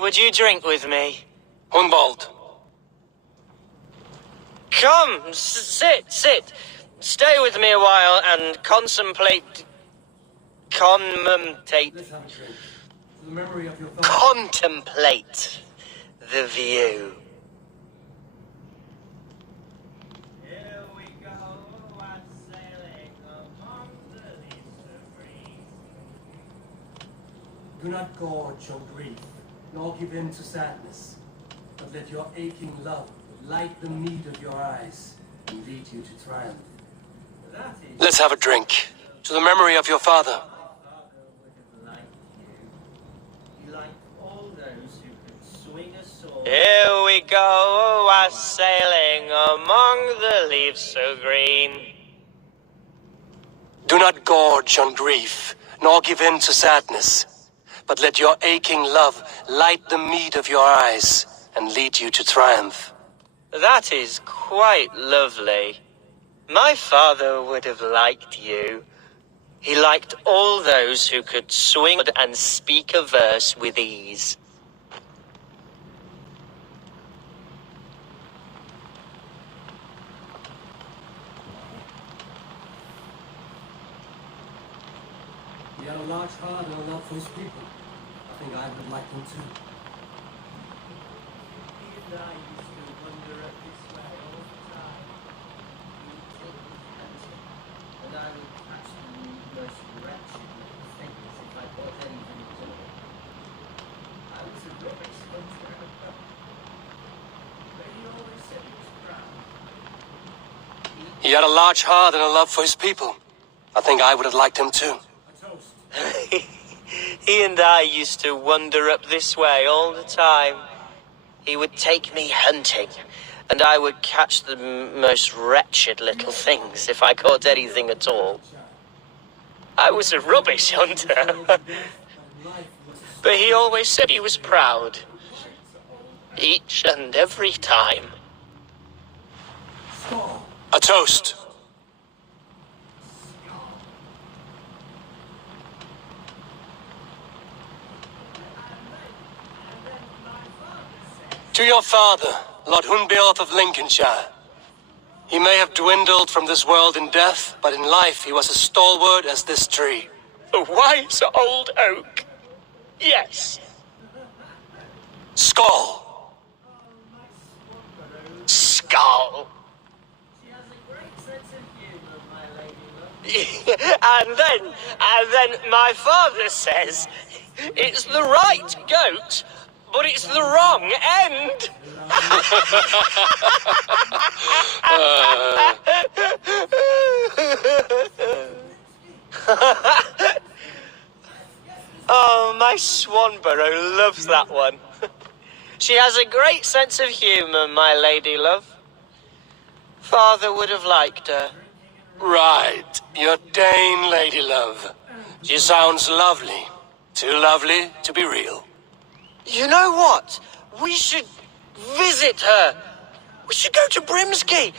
Would you drink with me? Hunwald. Come, sit. Stay with me a while and contemplate... Contemplate the view. Here we go, and sailing among the leaves of green. Do not gorge on grief, nor give in to sadness, but let your aching love light the mead of your eyes and lead you to triumph. That is... Let's have a drink. To the memory of your father. He liked all those who could swing a sword. Here we go, a sailing among the leaves so green. Do not gorge on grief, nor give in to sadness, but let your aching love light the mead of your eyes and lead you to triumph. That is quite lovely. My father would have liked you. He liked all those who could swing and speak a verse with ease. He had a large heart and a love for his people. I think I would like him too. He and I used to wander up this way all the time. He would take me hunting, and I would catch the most wretched little things if I got anything at all. I was a rubbish hunter, but he always said he was proud. He had a large heart and a love for his people. I think I would have liked him too. He and I used to wander up this way all the time. He would take me hunting, and I would catch the most wretched little things if I caught anything at all. I was a rubbish hunter. But he always said he was proud. Each and every time. A toast. To your father, Lord Hunbeorth of Lincolnshire. He may have dwindled from this world in death, but in life he was as stalwart as this tree. A wise old oak. Yes. Skull. Skull. She has a great sense of humor, my lady love. and then my father says it's the right goat, but it's the wrong end. Oh, my Swanborough loves that one. She has a great sense of humor, my lady love. Father would have liked her. Right, your Dane lady love. She sounds lovely. Too lovely to be real. You know what? We should visit her. We should go to Grimsby.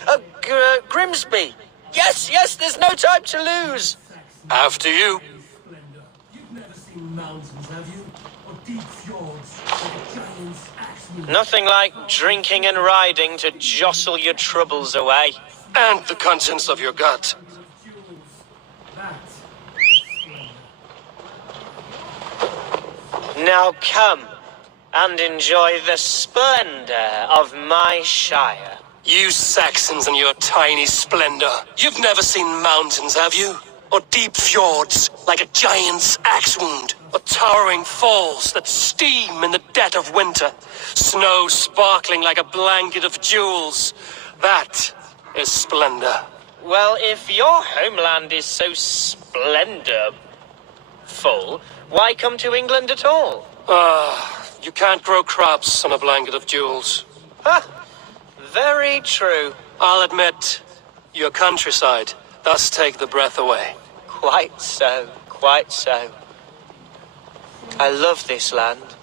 Yes, there's no time to lose. After you. You've never seen mountains, have you? Or deep fjords, like giants actually. Nothing like drinking and riding to jostle your troubles away. And the contents of your gut. Now come and enjoy the splendor of my shire. You Saxons and your tiny splendor. You've never seen mountains, have you? Or deep fjords, like a giant's axe wound. Or towering falls that steam in the dead of winter. Snow sparkling like a blanket of jewels. That is splendor. Well, if your homeland is so splendorful, why come to England at all? You can't grow crops on a blanket of jewels. Very true. I'll admit, your countryside does take the breath away. Quite so, quite so. I love this land.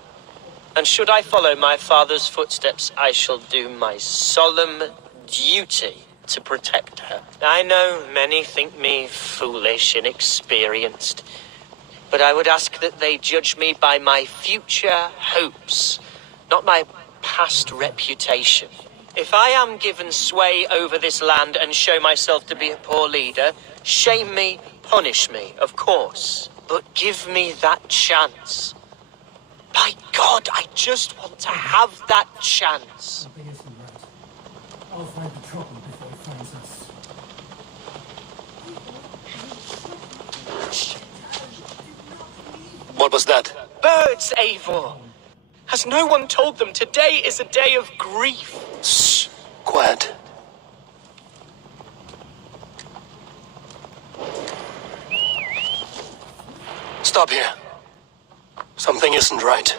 And should I follow my father's footsteps, I shall do my solemn duty to protect her. I know many think me foolish, inexperienced, but I would ask that they judge me by my future hopes, not my past reputation. If I am given sway over this land and show myself to be a poor leader, shame me, punish me, of course, but give me that chance. By God, I just want to have that chance. Something isn't right. I'll find the trouble before it finds us. What was that? Birds, Eivor. Has no one told them today is a day of grief? Shh. Quiet. Stop here. Something isn't right.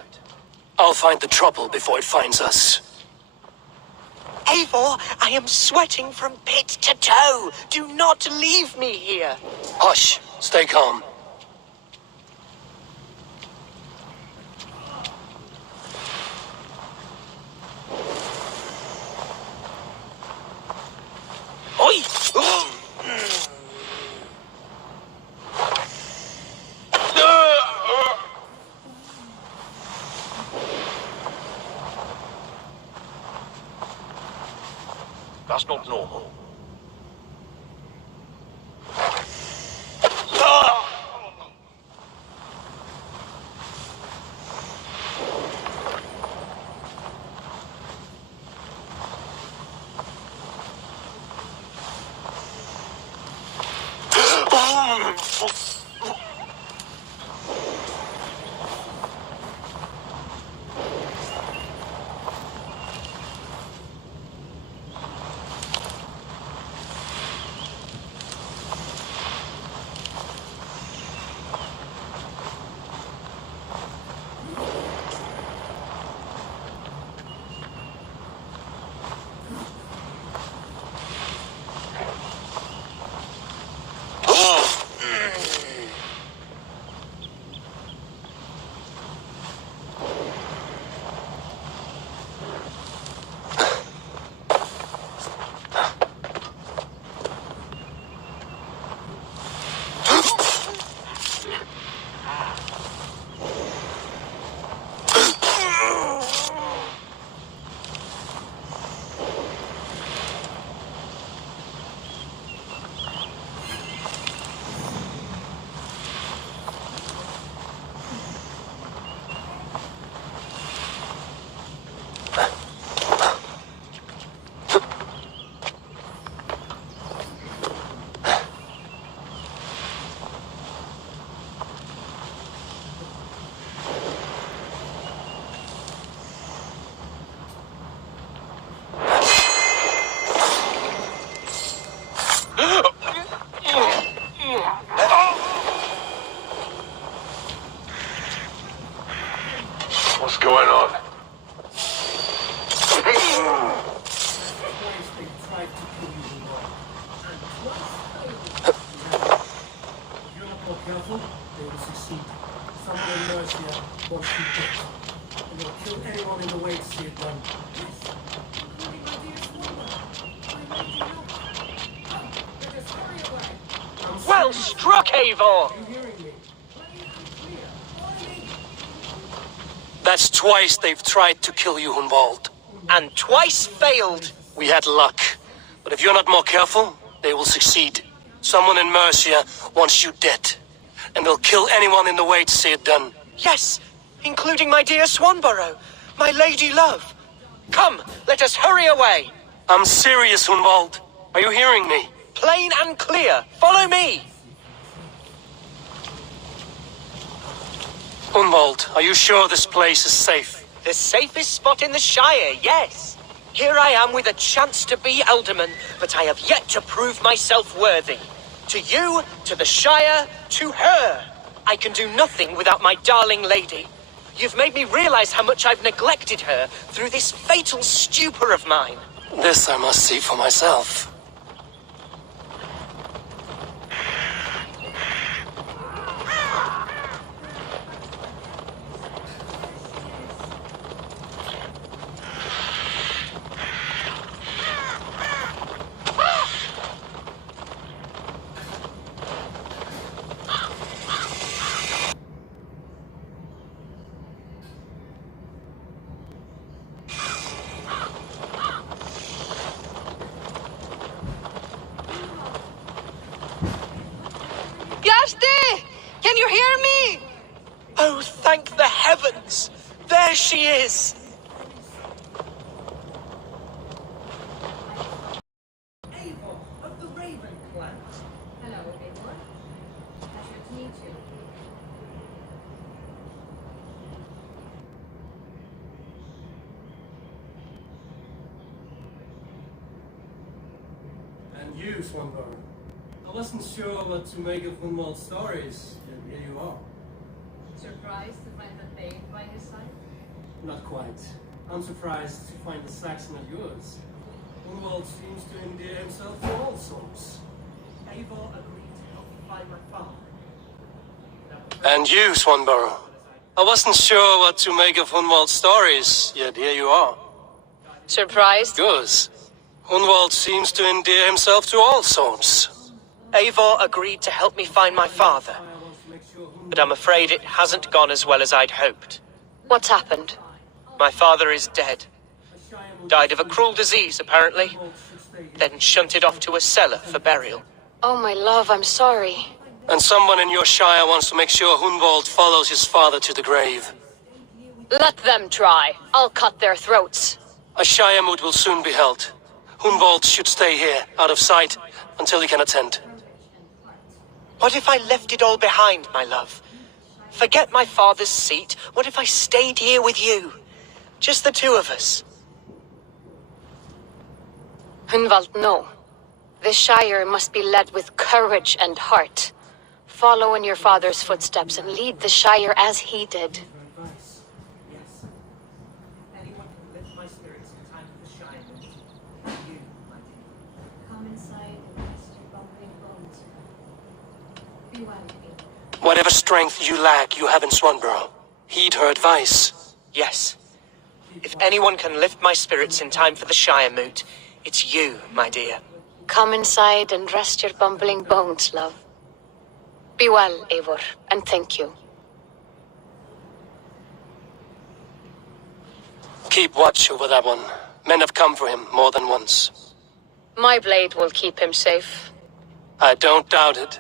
I'll find the trouble before it finds us. Eivor, I am sweating from pit to toe. Do not leave me here. Hush. Stay calm. Oi! That's not normal. What's going on? If you're not more careful, they will succeed. Someone in Mercia wants you dead. And they'll kill anyone in the way to see it done. Including my dear Swallow. My lady love. Come, let us hurry away. Well struck, Eivor! That's twice they've tried to kill you, Hunwald. And twice failed. We had luck. But if you're not more careful, they will succeed. Someone in Mercia wants you dead. And they'll kill anyone in the way to see it done. Yes, including my dear Swanborough, my lady love. Come, let us hurry away. I'm serious, Hunwald. Are you hearing me? Plain and clear. Follow me. Hunwald, are you sure this place is safe? The safest spot in the Shire, yes. Here I am with a chance to be Alderman, but I have yet to prove myself worthy. To you, to the Shire, to her. I can do nothing without my darling lady. You've made me realize how much I've neglected her through this fatal stupor of mine. This I must see for myself. Gashti! Can you hear me? Oh, thank the heavens! There she is! Eivor of the Raven Clan. Hello, Eivor. Pleasure to meet you. And you, Swanborough. I wasn't sure what to make of Hunwald's stories, yet here you are. Surprised to find a babe by his side? Not quite. I'm surprised to find the Saxon of yours. Hunwald seems to endear himself to all sorts. Eivor agreed to help me find my father. And you, Swanborough. I wasn't sure what to make of Hunwald's stories, yet here you are. Surprised? Yours. Hunwald seems to endear himself to all sorts. Eivor agreed to help me find my father. But I'm afraid it hasn't gone as well as I'd hoped. What's happened? My father is dead. Died of a cruel disease, apparently. Then shunted off to a cellar for burial. Oh, my love, I'm sorry. And someone in your shire wants to make sure Hunwald follows his father to the grave. Let them try. I'll cut their throats. A shire moot will soon be held. Hunwald should stay here, out of sight, until he can attend. What if I left it all behind, my love? Forget my father's seat. What if I stayed here with you? Just the two of us. Hunwald, no. This Shire must be led with courage and heart. Follow in your father's footsteps and lead the Shire as he did. Yes. Anyone can lift my spirits in time for the Shire moot. You, my dear. Come inside and rest your bubbling bones. Be well, Eivor. Whatever strength you lack, you have in Swanborough. Heed her advice. Yes. If anyone can lift my spirits in time for the Shire moot, it's you, my dear. Come inside and rest your bumbling bones, love. Be well, Eivor, and thank you. Keep watch over that one. Men have come for him more than once. My blade will keep him safe. I don't doubt it.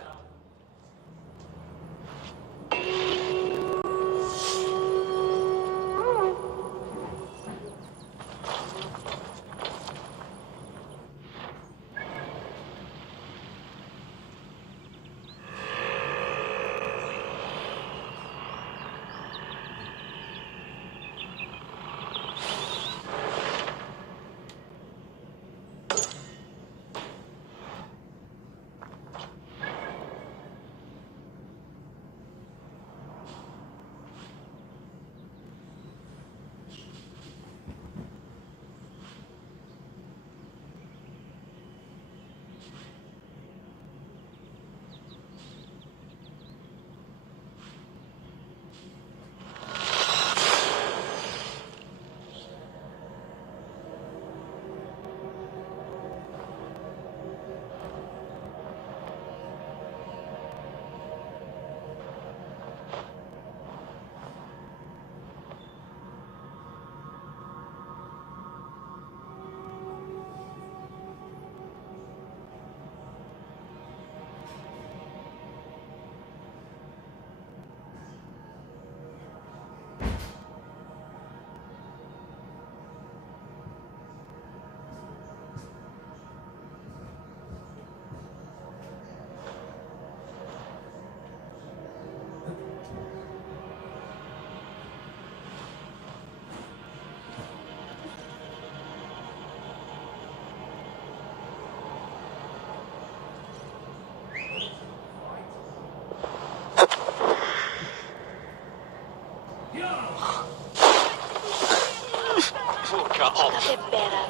fucker off. A bit better.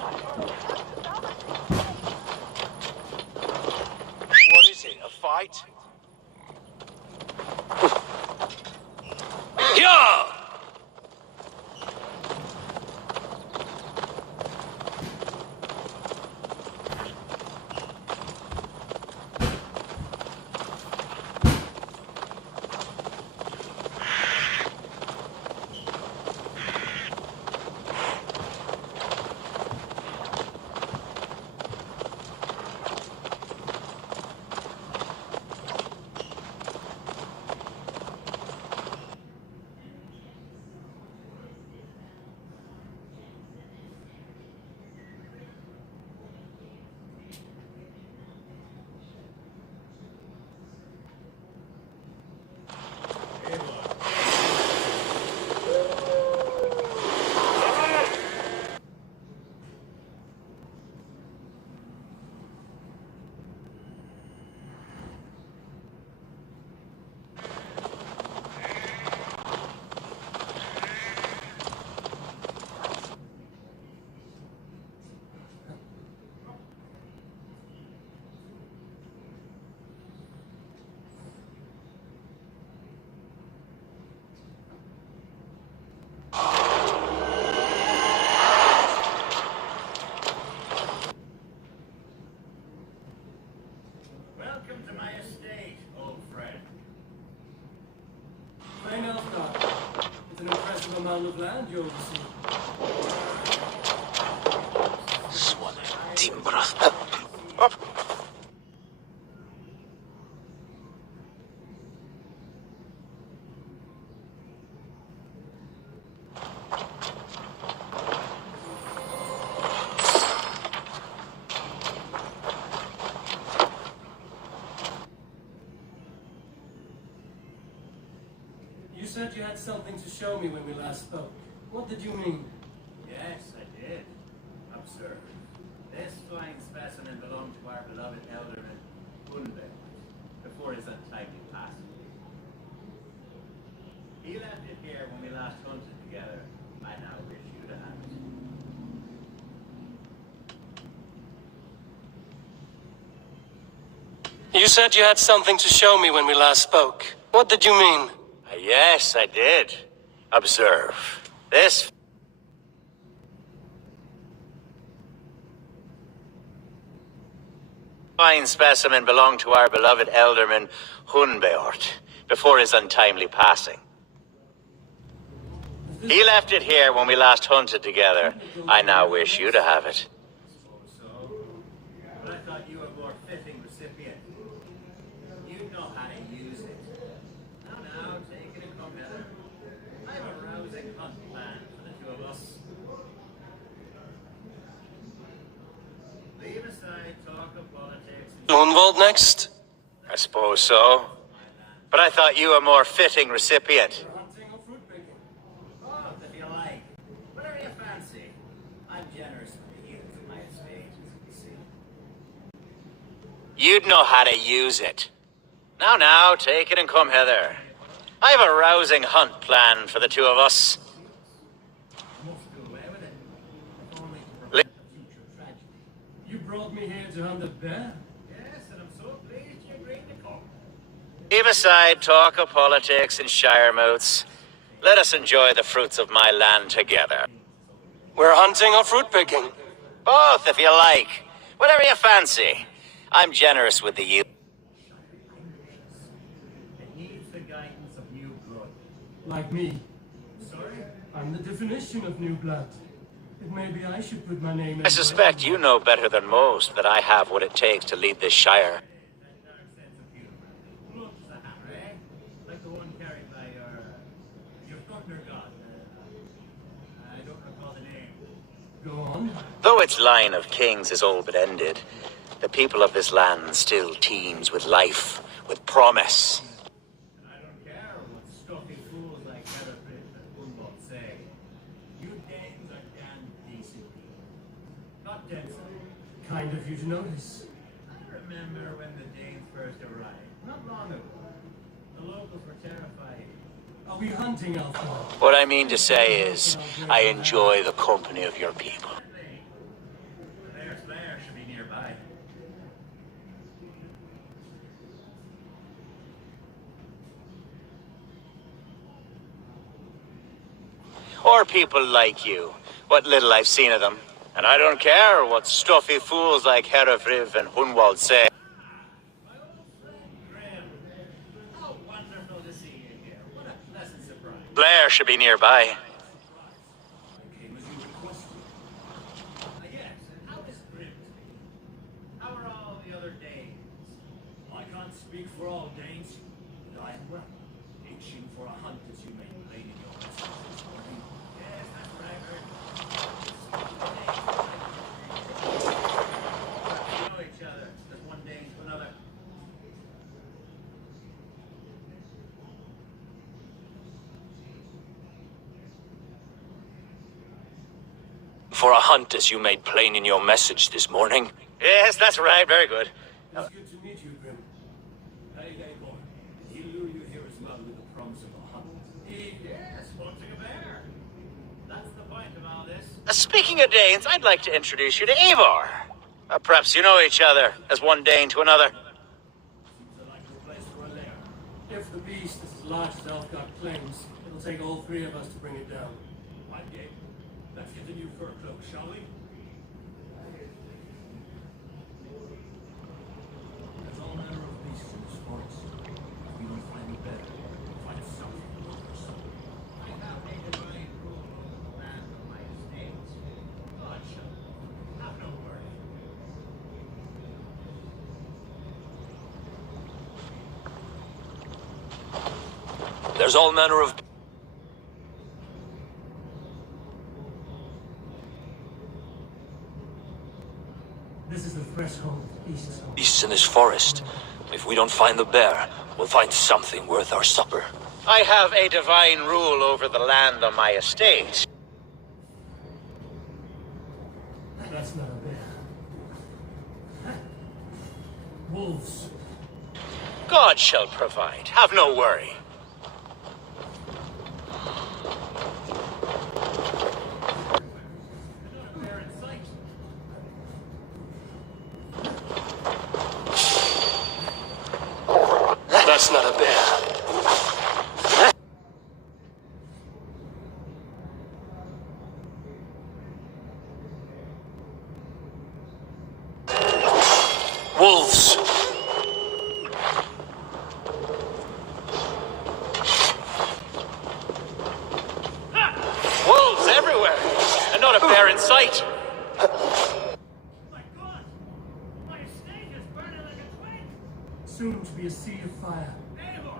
What is it, a fight? Yeah! Welcome to my estate, old friend. Plain enough, Doc. It's an impressive amount of land you oversee. Swallow. Deep breath. You said you had something to show me when we last spoke. What did you mean? Yes, I did. Observe. This fine specimen belonged to our beloved elderman, Hunve, before his untimely passing. He left it here when we last hunted together. I now wish you to have it. You said you had something to show me when we last spoke. What did you mean? Yes, I did. Observe. This fine specimen belonged to our beloved elderman, Hunbeort, before his untimely passing. He left it here when we last hunted together. I now wish you to have it. But I thought you were a more fitting recipient. You know how to use it. Now, take it and come hither. I have a rousing hunt planned for the two of us. Leave aside talk of politics. Lohnwald next? I suppose so. But I thought you were a more fitting recipient. Oh, if you like. Whatever you fancy. I'm generous with the yields of my estate, as you see. You'd know how to use it. Now, take it and come hither. I have a rousing hunt planned for the two of us. You brought me here to hunt a bear? Yes, and I'm so pleased you agreed to come. Leave aside talk of politics and shire moats. Let us enjoy the fruits of my land together. We're hunting or fruit picking? Both, if you like. Whatever you fancy. I'm generous with the youth. It needs the guidance of new blood. Like me. Sorry? I'm the definition of new blood. Maybe I should put my name in. I suspect you know better than most that I have what it takes to lead this shire. Like the one carried by your thunder god. I don't recall the name. Go on. Though its line of kings is all but ended, the people of this land still teems with life, with promise. I don't care what stuffy fools like Hereford and Humboldt say. You Danes are damn decent people. Not dense. Kind of you to notice. I remember when the Danes first arrived, not long ago. The locals were terrified Are we hunting elsewhere? What I mean to say is, I enjoy the company of your people. There's Blair should be nearby. Or people like you. What little I've seen of them. And I don't care what stuffy fools like Herefriv and Hunwald say. How wonderful to see you here. What a pleasant surprise. Blair should be nearby. Yes, and how is Grimsby? How are all the other Danes? I can't speak for all Danes, but I am well. Itching for a hunt as you made plain in your message this morning. Yes, that's what I heard. We know each other. There's one Dane to another. For a hunt, as you made plain in your message this morning. Yes, that's right. Very good. It's good to meet you, Grim. Hey, boy. He lure you here as well with the promise of a hunt. Yes, hunting a bear. That's the point of all this. Speaking of Danes, I'd like to introduce you to Eivor. Perhaps you know each other, as one Dane to another. Seems a likely place for a lair. If the beast is as large as Elfgard claims, it'll take all three of us to bring it down. I'm game. Let's get the new fur cloak, shall we? There's all manner of beasts in this forest. If we don't find a bed, we'll find something worse. I have a divine rule over the land of my estates. God shall have no worry. There's all manner of This is the threshold beasts. beasts in this forest. If we don't find the bear, we'll find something worth our supper. I have a divine rule over the land on my estate. That's not a bear. Wolves. God shall provide. Have no worry. They're in sight. That's not a bear. Wolves. Wolves everywhere, and not a bear in sight. My God! My estate is burning like a twig! Soon to be a sea of fire. Eivor!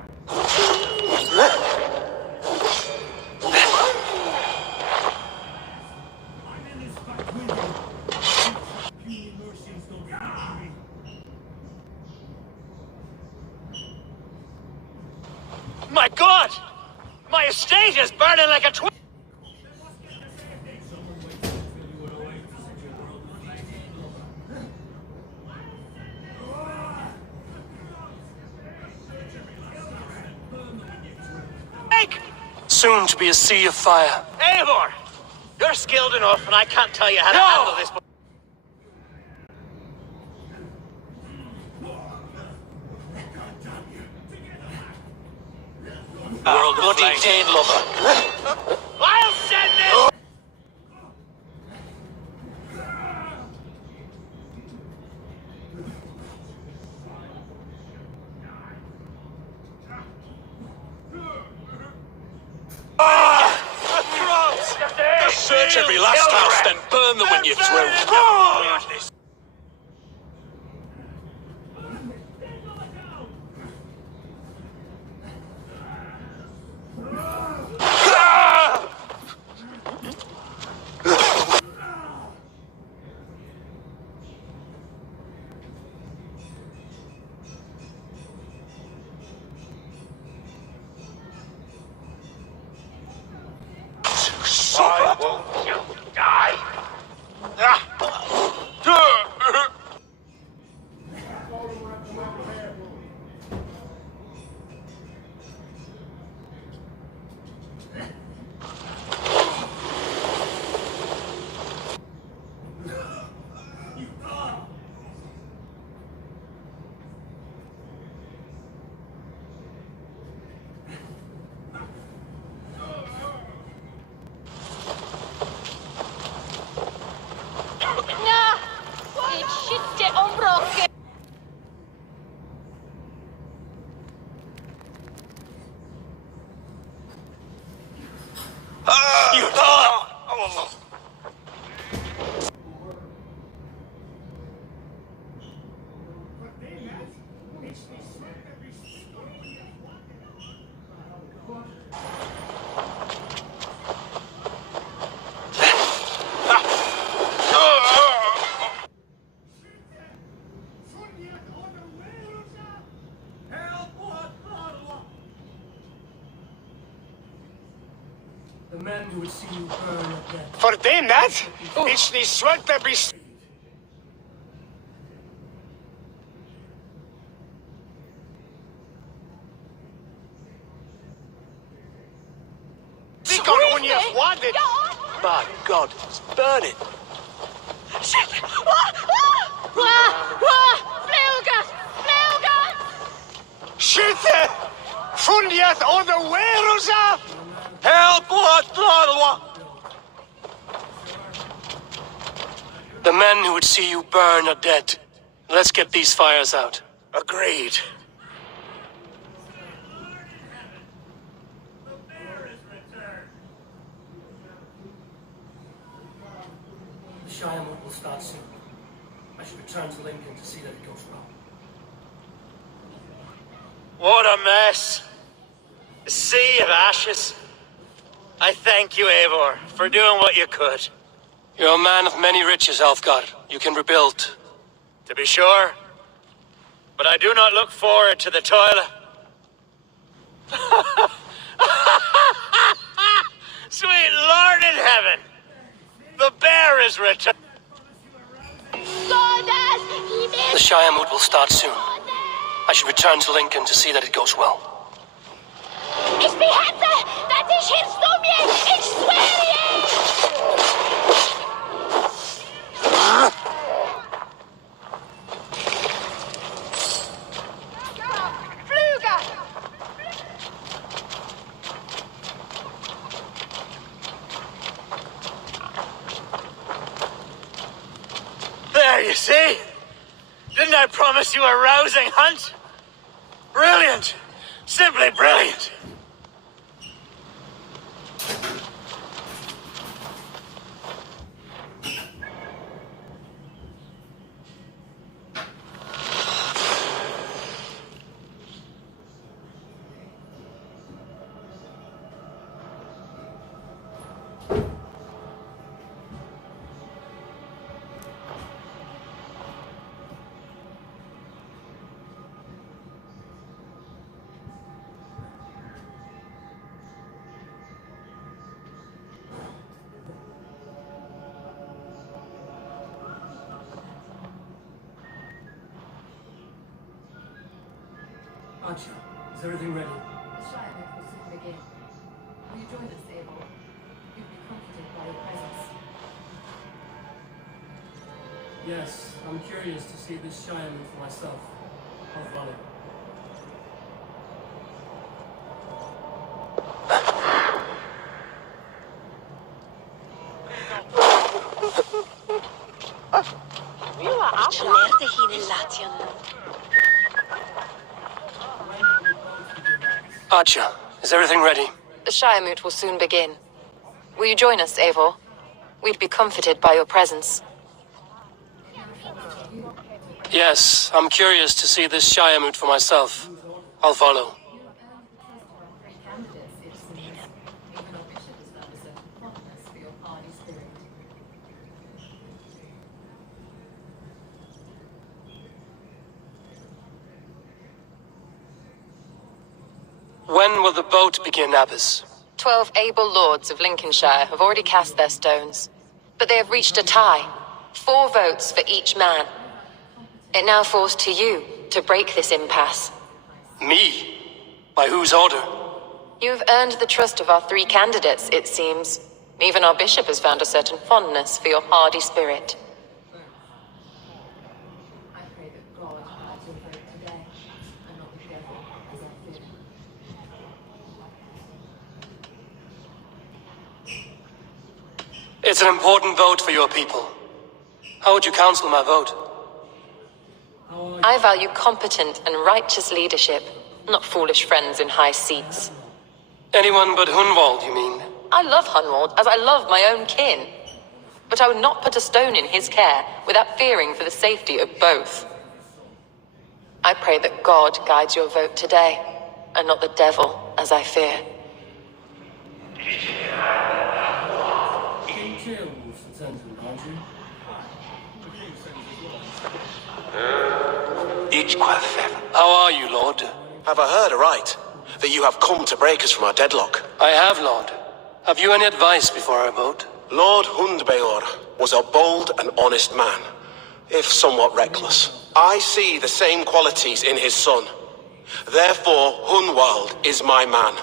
I'm in this fight with you. Puny mercies don't reach me. My God! My estate is burning like a twig! Someone waits until you are awake to set your world aflame. Meg! Soon to be a sea of fire. Eivor! You're skilled enough, and I can't tell you how to handle this. World of Bloody flame. Dane lover. I'll send it! Search every last house, then burn them when you through. Why won't you die? The men who would see you burn at death. For them, that? It's the sweat that be... When you wanted. My God, it's burning. Shit! Fundiat on the werelza! Help! What? The men who would see you burn are dead. Let's get these fires out. Agreed. The Shiremoot will start soon. I should return to Lincoln to see that it goes well. What a mess. A sea of ashes. I thank you, Eivor, for doing what you could. You're a man of many riches, Alfgar. You can rebuild. To be sure. But I do not look forward to the toil. Sweet Lord in heaven! The bear is returned. The Shiremoot will start soon. I should return to Lincoln to see that it goes well. Ich behette, dass ich hilfst du mir, ich schwöre! Fluger! There, you see? Didn't I promise you a rousing hunt? Brilliant! Simply brilliant! Archer, is everything ready? The Shiremoot will soon begin. Will you join us, Eivor? You'll be comforted by your presence. Yes, I'm curious to see this Shiremoot for myself. I'll follow. Archer, is everything ready? The Shiremoot will soon begin. Will you join us, Eivor? We'd be comforted by your presence. Yes, I'm curious to see this Shiremoot for myself. I'll follow. When will the boat begin, Abbess? 12 able lords of Lincolnshire have already cast their stones, but they have reached a tie. 4 votes for each man. It now falls to you to break this impasse. Me? By whose order? You have earned the trust of our 3 candidates, it seems. Even our bishop has found a certain fondness for your hardy spirit. I pray that God guides your vote today, and not the devil, as I fear. It's an important vote for your people. How would you counsel my vote? I value competent and righteous leadership, not foolish friends in high seats. Anyone but Hunwald, you mean? I love Hunwald as I love my own kin. But I would not put a stone in his care without fearing for the safety of both. I pray that God guides your vote today, and not the devil, as I fear. How are you, Lord? Have I heard aright that you have come to break us from our deadlock? I have, Lord. Have you any advice before our vote? Lord Hundbeor was a bold and honest man, if somewhat reckless. I see the same qualities in his son. Therefore, Hunwald is my man.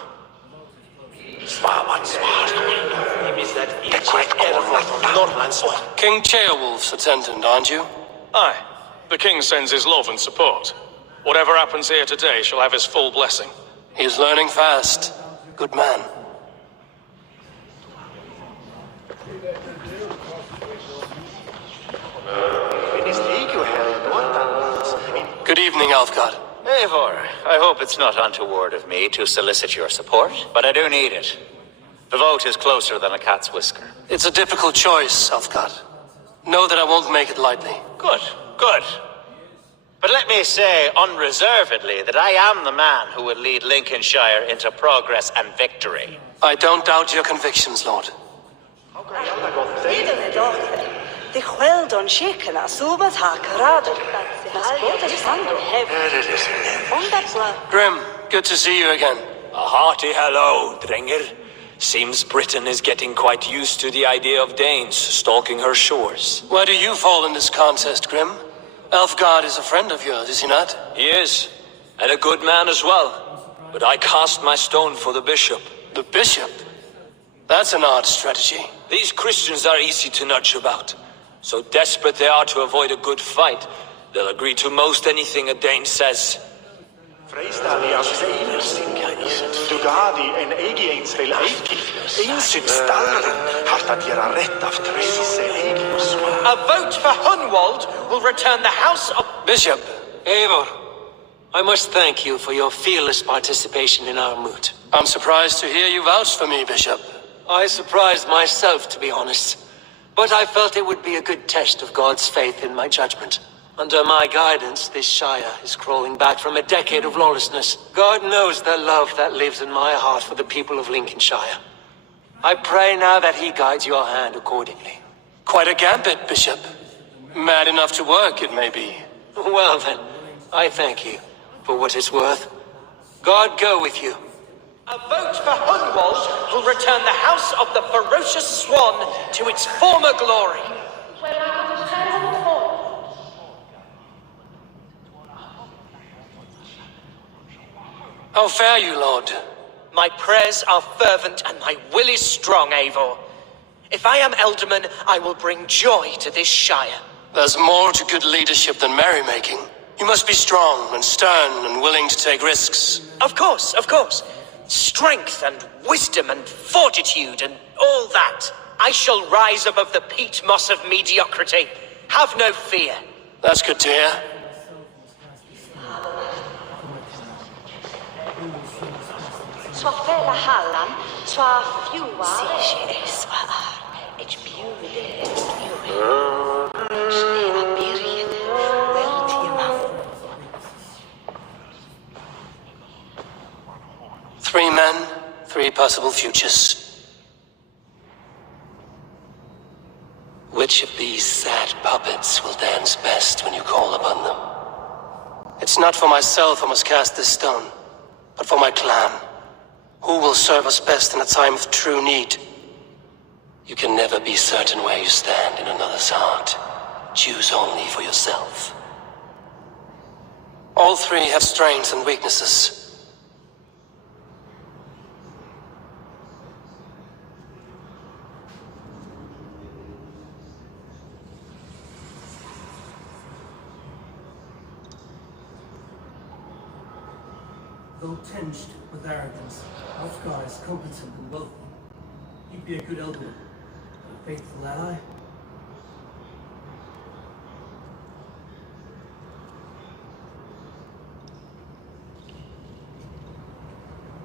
King Ceolwulf's attendant, aren't you? Aye. The king sends his love and support. Whatever happens here today shall have his full blessing. He's learning fast. Good man. Good evening, Alfgard. Eivor, I hope it's not untoward of me to solicit your support, but I do need it. The vote is closer than a cat's whisker. It's a difficult choice, Alfgard. Know that I won't make it lightly. Good, good. But let me say unreservedly that I am the man who will lead Lincolnshire into progress and victory. I don't doubt your convictions, Lord. Grim, good to see you again. A hearty hello, Drenger. Seems Britain is getting quite used to the idea of Danes stalking her shores. Where do you fall in this contest, Grim? Alfgard is a friend of yours, is he not? He is, and a good man as well. But I cast my stone for the bishop. The bishop? That's an odd strategy. These Christians are easy to nudge about. So desperate they are to avoid a good fight, they'll agree to most anything a Dane says. A vote for Hunwald will return the house of... Bishop. Eivor, I must thank you for your fearless participation in our moot. I'm surprised to hear you vouch for me, Bishop. I surprised myself, to be honest. But I felt it would be a good test of God's faith in my judgment. Under my guidance, this Shire is crawling back from a decade of lawlessness. God knows the love that lives in my heart for the people of Lincolnshire. I pray now that he guides your hand accordingly. Quite a gambit, Bishop. Mad enough to work, it may be. Well then, I thank you for what it's worth. God go with you. A vote for Hunwald will return the house of the ferocious swan to its former glory. How fare you, Lord? My prayers are fervent and my will is strong, Eivor. If I am Elderman, I will bring joy to this Shire. There's more to good leadership than merrymaking. You must be strong and stern and willing to take risks. Of course, of course. Strength and wisdom and fortitude and all that. I shall rise above the peat moss of mediocrity. Have no fear. That's good to hear. Three men, three possible futures. Which of these sad puppets will dance best when you call upon them? It's not for myself I must cast this stone, but for my clan. Who will serve us best in a time of true need? You can never be certain where you stand in another's heart. Choose only for yourself. All three have strengths and weaknesses. Though tinged with arrogance, Alfgar is competent and wealthy. He'd be a good elder, a faithful ally.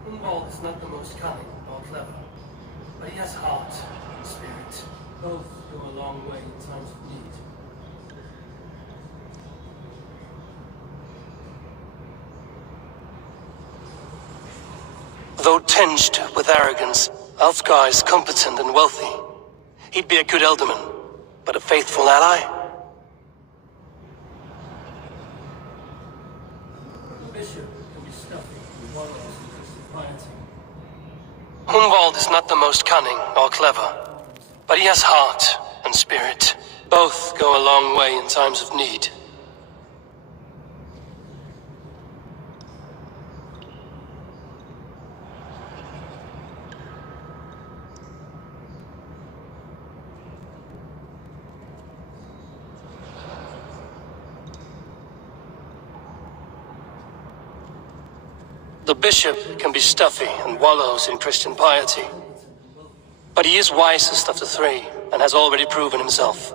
Hunwald is not the most cunning or clever, But he has heart and spirit. Both go a long way in times of need. Though tinged with arrogance, Alfgar is competent and wealthy. He'd be a good alderman, but a faithful ally. The bishop can be stuffy with morals and Christian piety. Hunwald is not the most cunning or clever, but he has heart and spirit. Both go a long way in times of need. The bishop can be stuffy and wallows in Christian piety. But he is wisest of the three, and has already proven himself.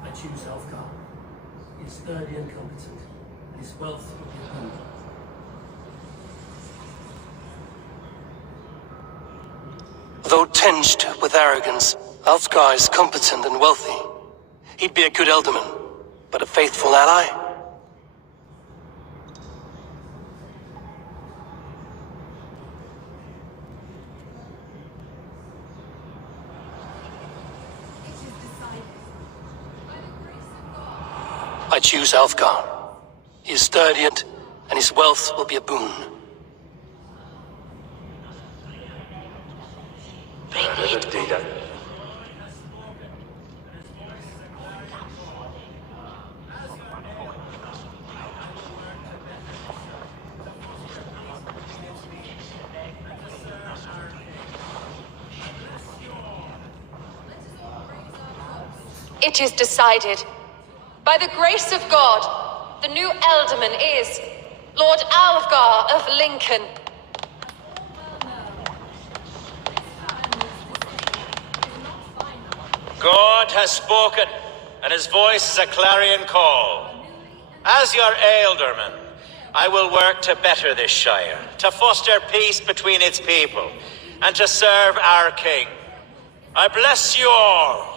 I choose Alfgar. He is sturdy and competent, and his wealth will be a boon. Though tinged with arrogance, Alfgar is competent and wealthy. He'd be a good alderman, but a faithful ally. I choose Alfgar. He is sturdy and his wealth will be a boon. It is decided. By the grace of God, the new Alderman is Lord Alfgar of Lincoln. God has spoken, and his voice is a clarion call. As your alderman, I will work to better this shire, to foster peace between its people, and to serve our king. I bless you all.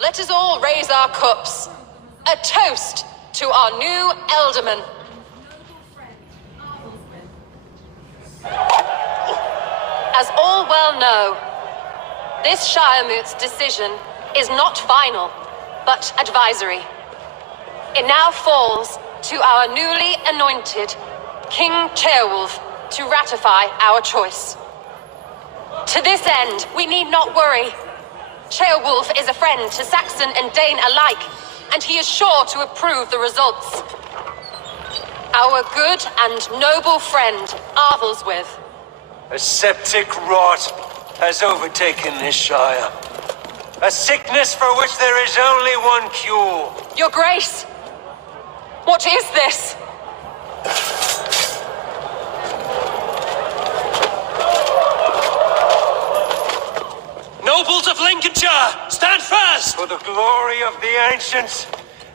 Let us all raise our cups. A toast to our new alderman. As all well know, this Shiremoot's decision is not final, but advisory. It now falls to our newly anointed King Ceolwulf to ratify our choice. To this end, we need not worry. Ceolwulf is a friend to Saxon and Dane alike, and he is sure to approve the results. Our good and noble friend, Arthelswith. A septic rot has overtaken this shire. A sickness for which there is only one cure. Your Grace! What is this? Nobles of Lincolnshire, stand fast! For the glory of the ancients,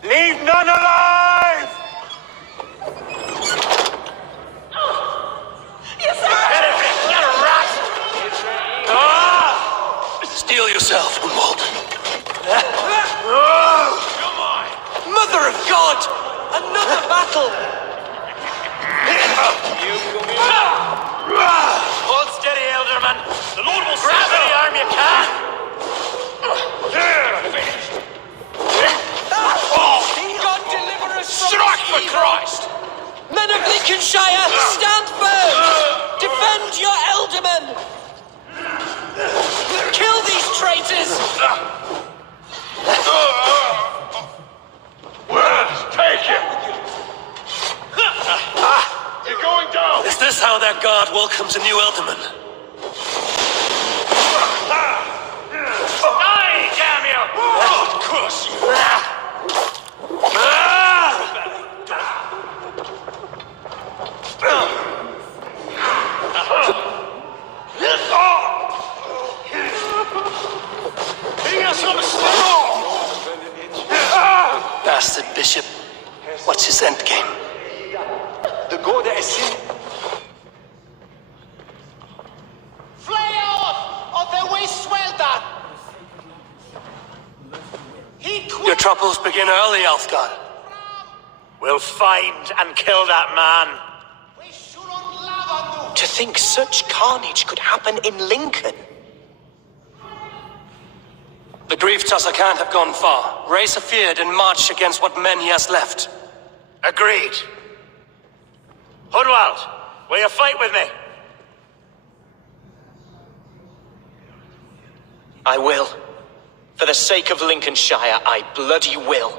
leave none alive! Steel yourself, Hunwald. Mother of God! Another battle! Hold steady, alderman. The Lord will grab any arm you can. God deliver us from Strike for evil. Christ! Men of Lincolnshire, stand firm! Defend your aldermen! Kill these traitors! Take him! You're going down! Is this how their guard welcomes a new alderman? Die, damn you! Curse you! troubles begin early, Alfgar. We'll find and kill that man. To think such carnage could happen in Lincoln. The grief tosser can't have gone far. Raise a feared and march against what men he has left. Agreed. Hunwald, will you fight with me? I will. For the sake of Lincolnshire, I bloody will.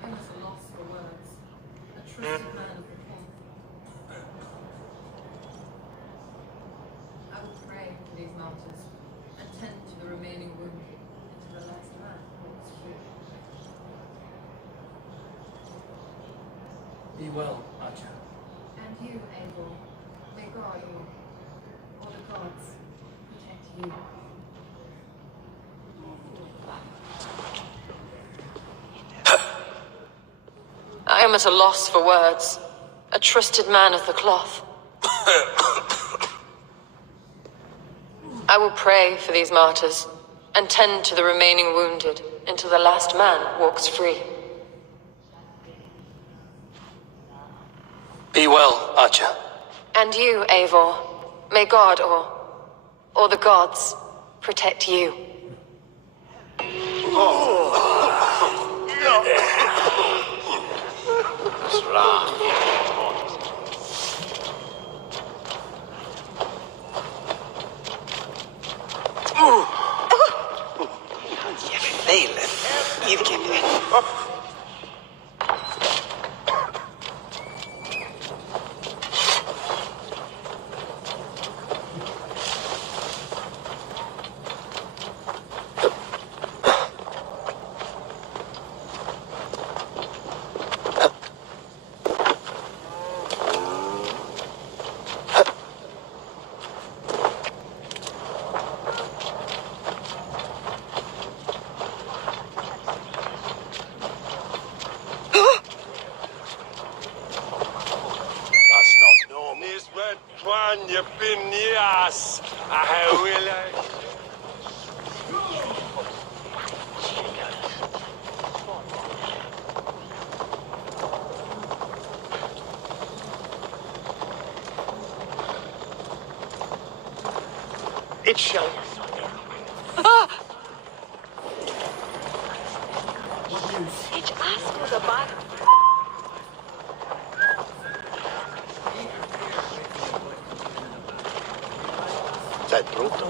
I was lost for words. A trusted man of the king. I will pray for these martyrs and tend to the remaining wounded until the last man walks free. Be well, Archer. And you, Abel, may God or the gods protect you. I am at a loss for words. A trusted man of the cloth. I will pray for these martyrs and tend to the remaining wounded until the last man walks free. Be well, Archer. And you, Eivor, may God or the gods protect you. It shall. Each ask was a bad. That brutal.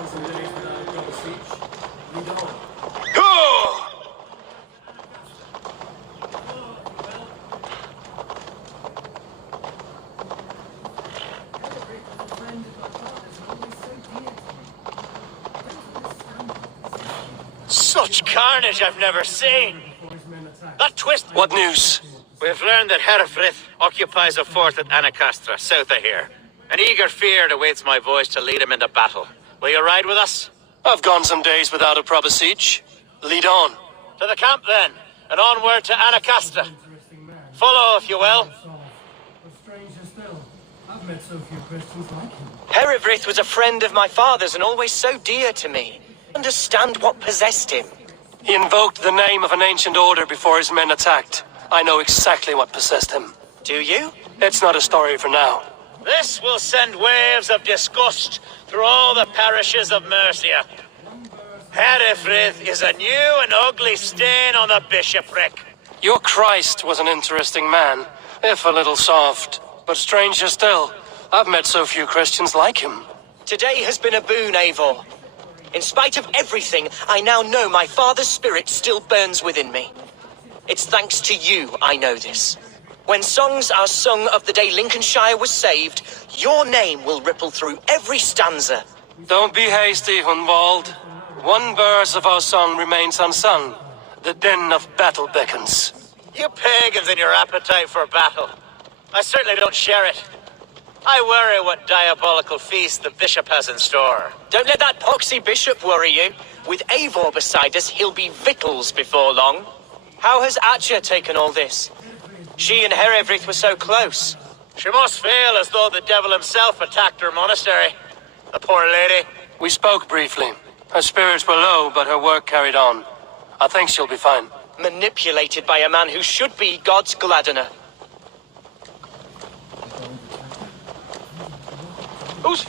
Such carnage I've never seen. That twist... What news? We've learned that Herefrith occupies a fort at Anacastra, south of here. An eager fear awaits my voice to lead him into battle. Will you ride with us? I've gone some days without a proper siege. Lead on. To the camp then, and onward to Anacastra. Follow, if you will. But stranger still, I've met so few Christians like him. Herefrith was a friend of my father's and always so dear to me. Understand what possessed him. He invoked the name of an ancient order before his men attacked. I know exactly what possessed him. Do you? It's not a story for now. This will send waves of disgust through all the parishes of Mercia. Herefrith is a new and ugly stain on the bishopric. Your Christ was an interesting man, if a little soft. But stranger still, I've met so few Christians like him. Today has been a boon, Eivor. In spite of everything, I now know my father's spirit still burns within me. It's thanks to you I know this. When songs are sung of the day Lincolnshire was saved, your name will ripple through every stanza. Don't be hasty, Hunwald. One verse of our song remains unsung. The din of battle beckons. You pagans and your appetite for battle. I certainly don't share it. I worry what diabolical feast the bishop has in store. Don't let that poxy bishop worry you. With Eivor beside us, he'll be victuals before long. How has Atcha taken all this? She and Herefrith were so close. She must feel as though the devil himself attacked her monastery. The poor lady. We spoke briefly. Her spirits were low, but her work carried on. I think she'll be fine. Manipulated by a man who should be God's gladdener. Who's...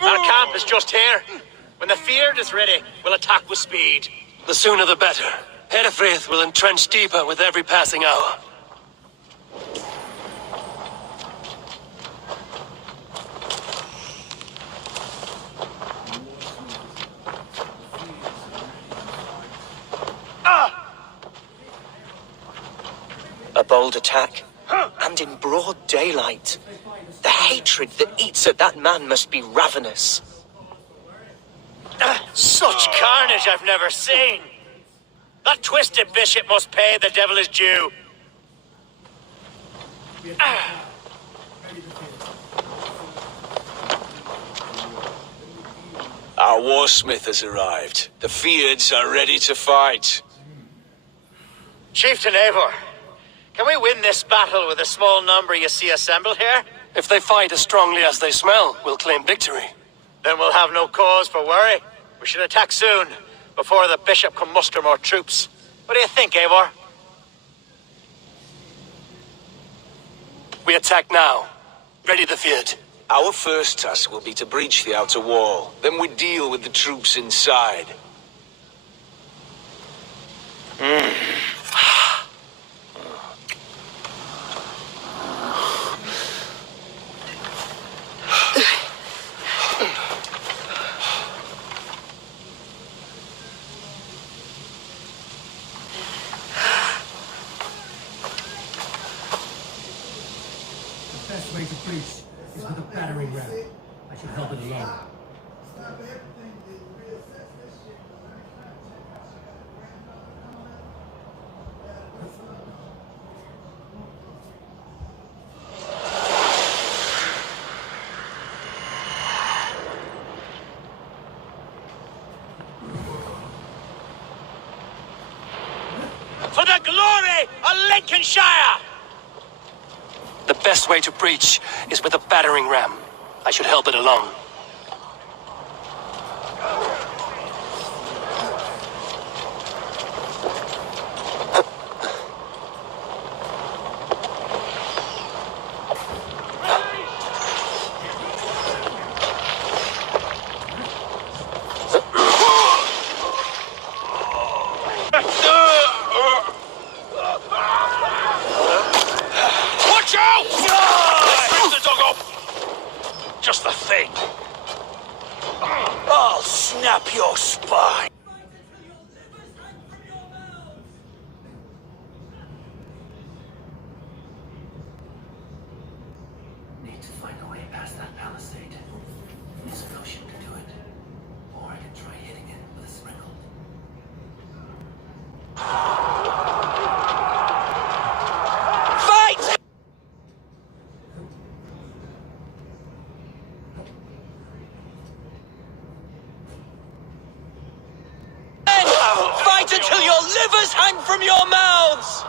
Our camp is just here. When the field is ready, we'll attack with speed. The sooner the better. Hedefrith will entrench deeper with every passing hour. A bold attack, and in broad daylight. The hatred that eats at that man must be ravenous. Such carnage I've never seen. That twisted bishop must pay the devil his due. Our warsmith has arrived. The Feards are ready to fight. Chieftain Eivor, can we win this battle with the small number you see assembled here? If they fight as strongly as they smell, we'll claim victory. Then we'll have no cause for worry. We should attack soon, before the bishop can muster more troops. What do you think, Eivor? We attack now. Ready the field. Our first task will be to breach the outer wall. Then we deal with the troops inside. The best way to breach is with a battering ram. I should help it along. For the glory of Lincolnshire! The best way to breach is with a battering ram. I should help it along. Watch out! Lift the dog up! Just the thing. I'll snap your spine. Need to find a way past that palisade. There's an ocean to do it. Or I can try hitting it with a sprinkle. Fight! Fight until your livers hang from your mouths!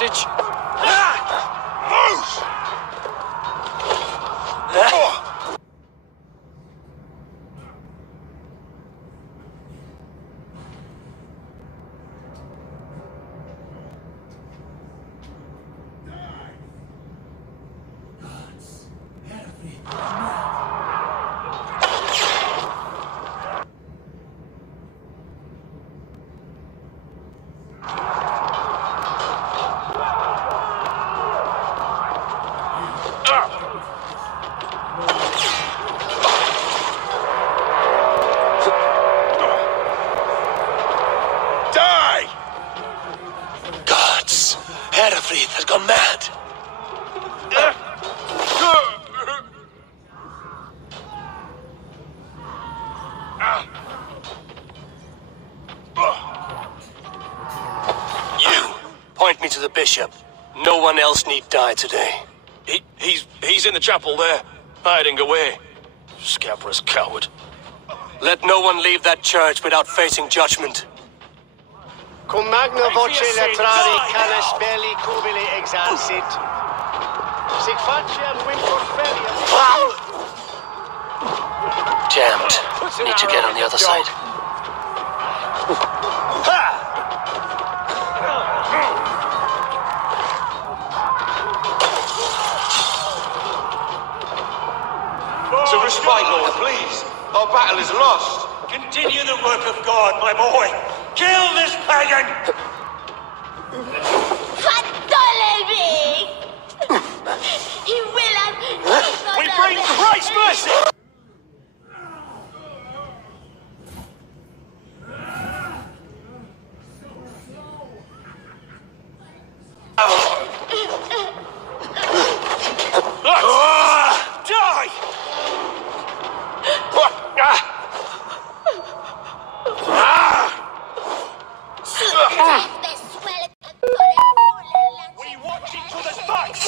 advantage. Gods, Herefrith has gone mad. You, point me to the bishop. No one else need die today. He's in the chapel there, hiding away. Scabrous coward. Let no one leave that church without facing judgment. Cum magna voce latrari canis belli cubili exalsit. Sic faciem vincor feriam. Jammed. Need to get on the other side. It's a respite, Lord, please. Our battle is lost. Continue the work of God, my boy. Kill this pagan! Fantolemi! He will have... We bring Christ's mercy! Die! We watch each other's backs!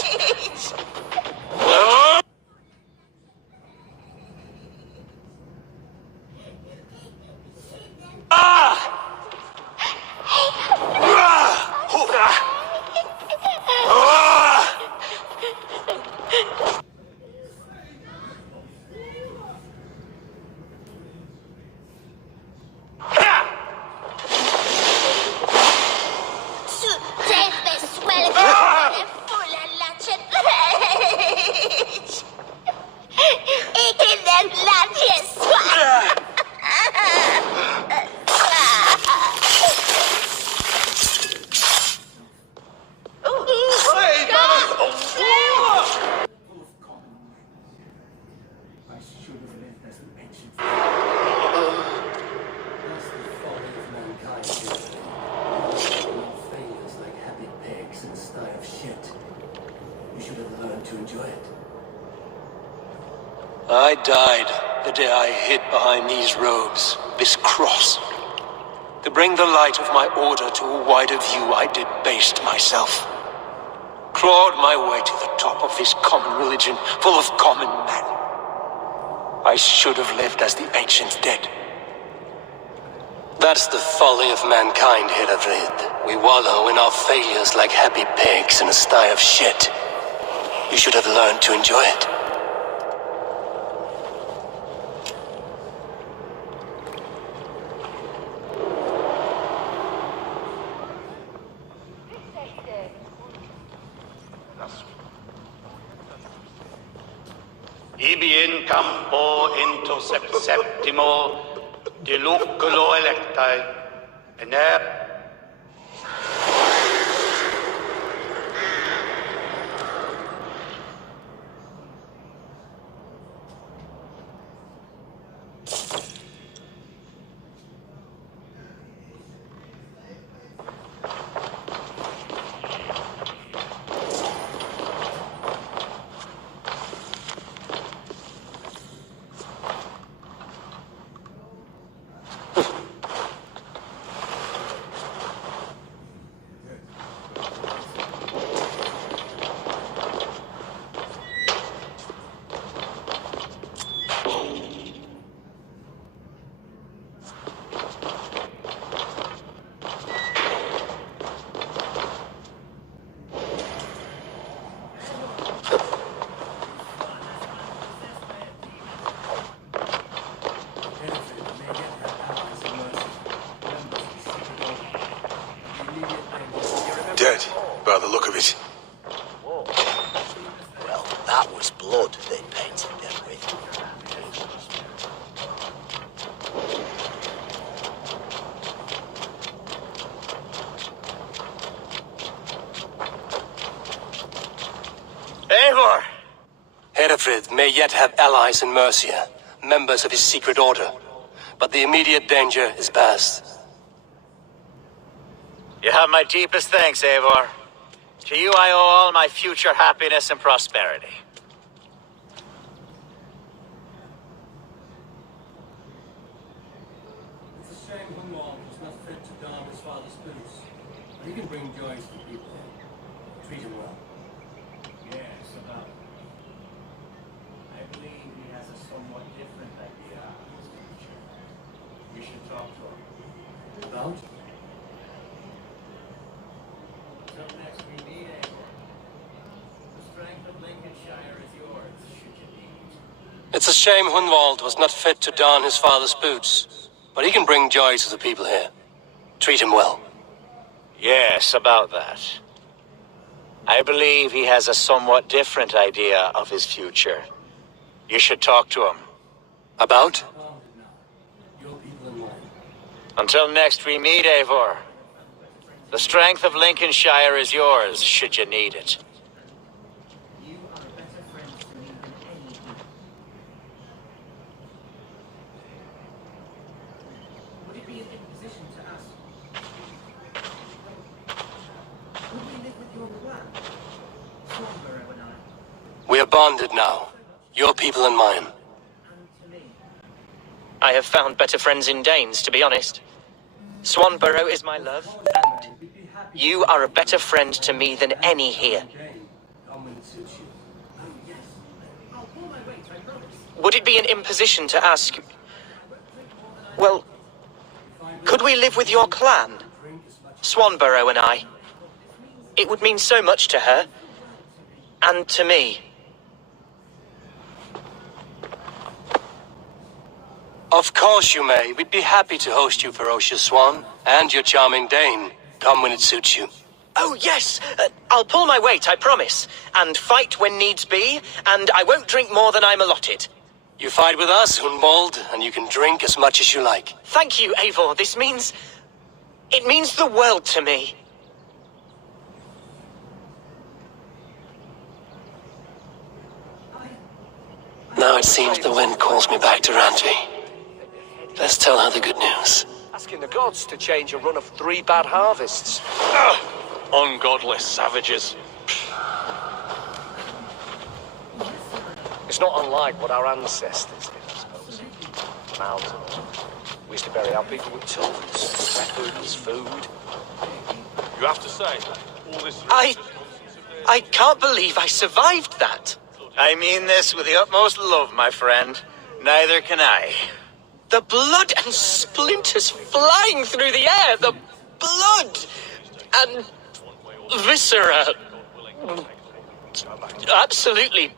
I died the day I hid behind these robes, this cross. To bring the light of my order to a wider view, I debased myself. Clawed my way to the top of this common religion, full of common men. I should have lived as the ancient dead. That's the folly of mankind, Hildebrand. We wallow in our failures like happy pigs in a sty of shit. You should have learned to enjoy it. Ibi in campo into septimo diluculo electae, ener That was blood they painted them with. Eivor! Herefrid may yet have allies in Mercia, members of his secret order, but the immediate danger is past. You have my deepest thanks, Eivor. To you I owe all my future happiness and prosperity. It's a shame Hunwald was not fit to don his father's boots. But he can bring joy to the people. Treat him well. Yes, about it. I believe he has a somewhat different idea of his future. You should talk to him. About? Until next we meet, Eivor. The strength of Lincolnshire is yours, should you need it. It's a shame Hunwald was not fit to don his father's boots, but he can bring joy to the people here. Treat him well. Yes, about that. I believe he has a somewhat different idea of his future. You should talk to him. About? Your people in mind. Until next we meet, Eivor. The strength of Lincolnshire is yours, should you need it. You are a better friend to me than any people. Would it be an imposition to ask? Would we live with your clan? Swanborough and I. We are bonded now. Your people and mine. And to me. I have found better friends in Danes, to be honest. Swanborough is my love, and you are a better friend to me than any here. Come when it suits you. Oh, yes. I'll pull my weight, I promise. Would it be an imposition to ask... Well, could we live with your clan? Swanborough and I. It would mean so much to her. And to me. Of course you may. We'd be happy to host you, ferocious swan, and your charming Dane. Come when it suits you. Oh, yes! I'll pull my weight, I promise. And fight when needs be, and I won't drink more than I'm allotted. You fight with us, Hunwald, and you can drink as much as you like. Thank you, Eivor. This means... It means the world to me. Now it seems the wind calls me back to Randvi. Let's tell her the good news. Asking the gods to change a run of 3 bad harvests. Ungodly savages. It's not unlike what our ancestors did, I suppose. Mountain. We used to bury our people with tools, weapons, food. You have to say, all this... I can't believe I survived that. I mean this with the utmost love, my friend. Neither can I. The blood and splinters flying through the air. The blood and viscera. Absolutely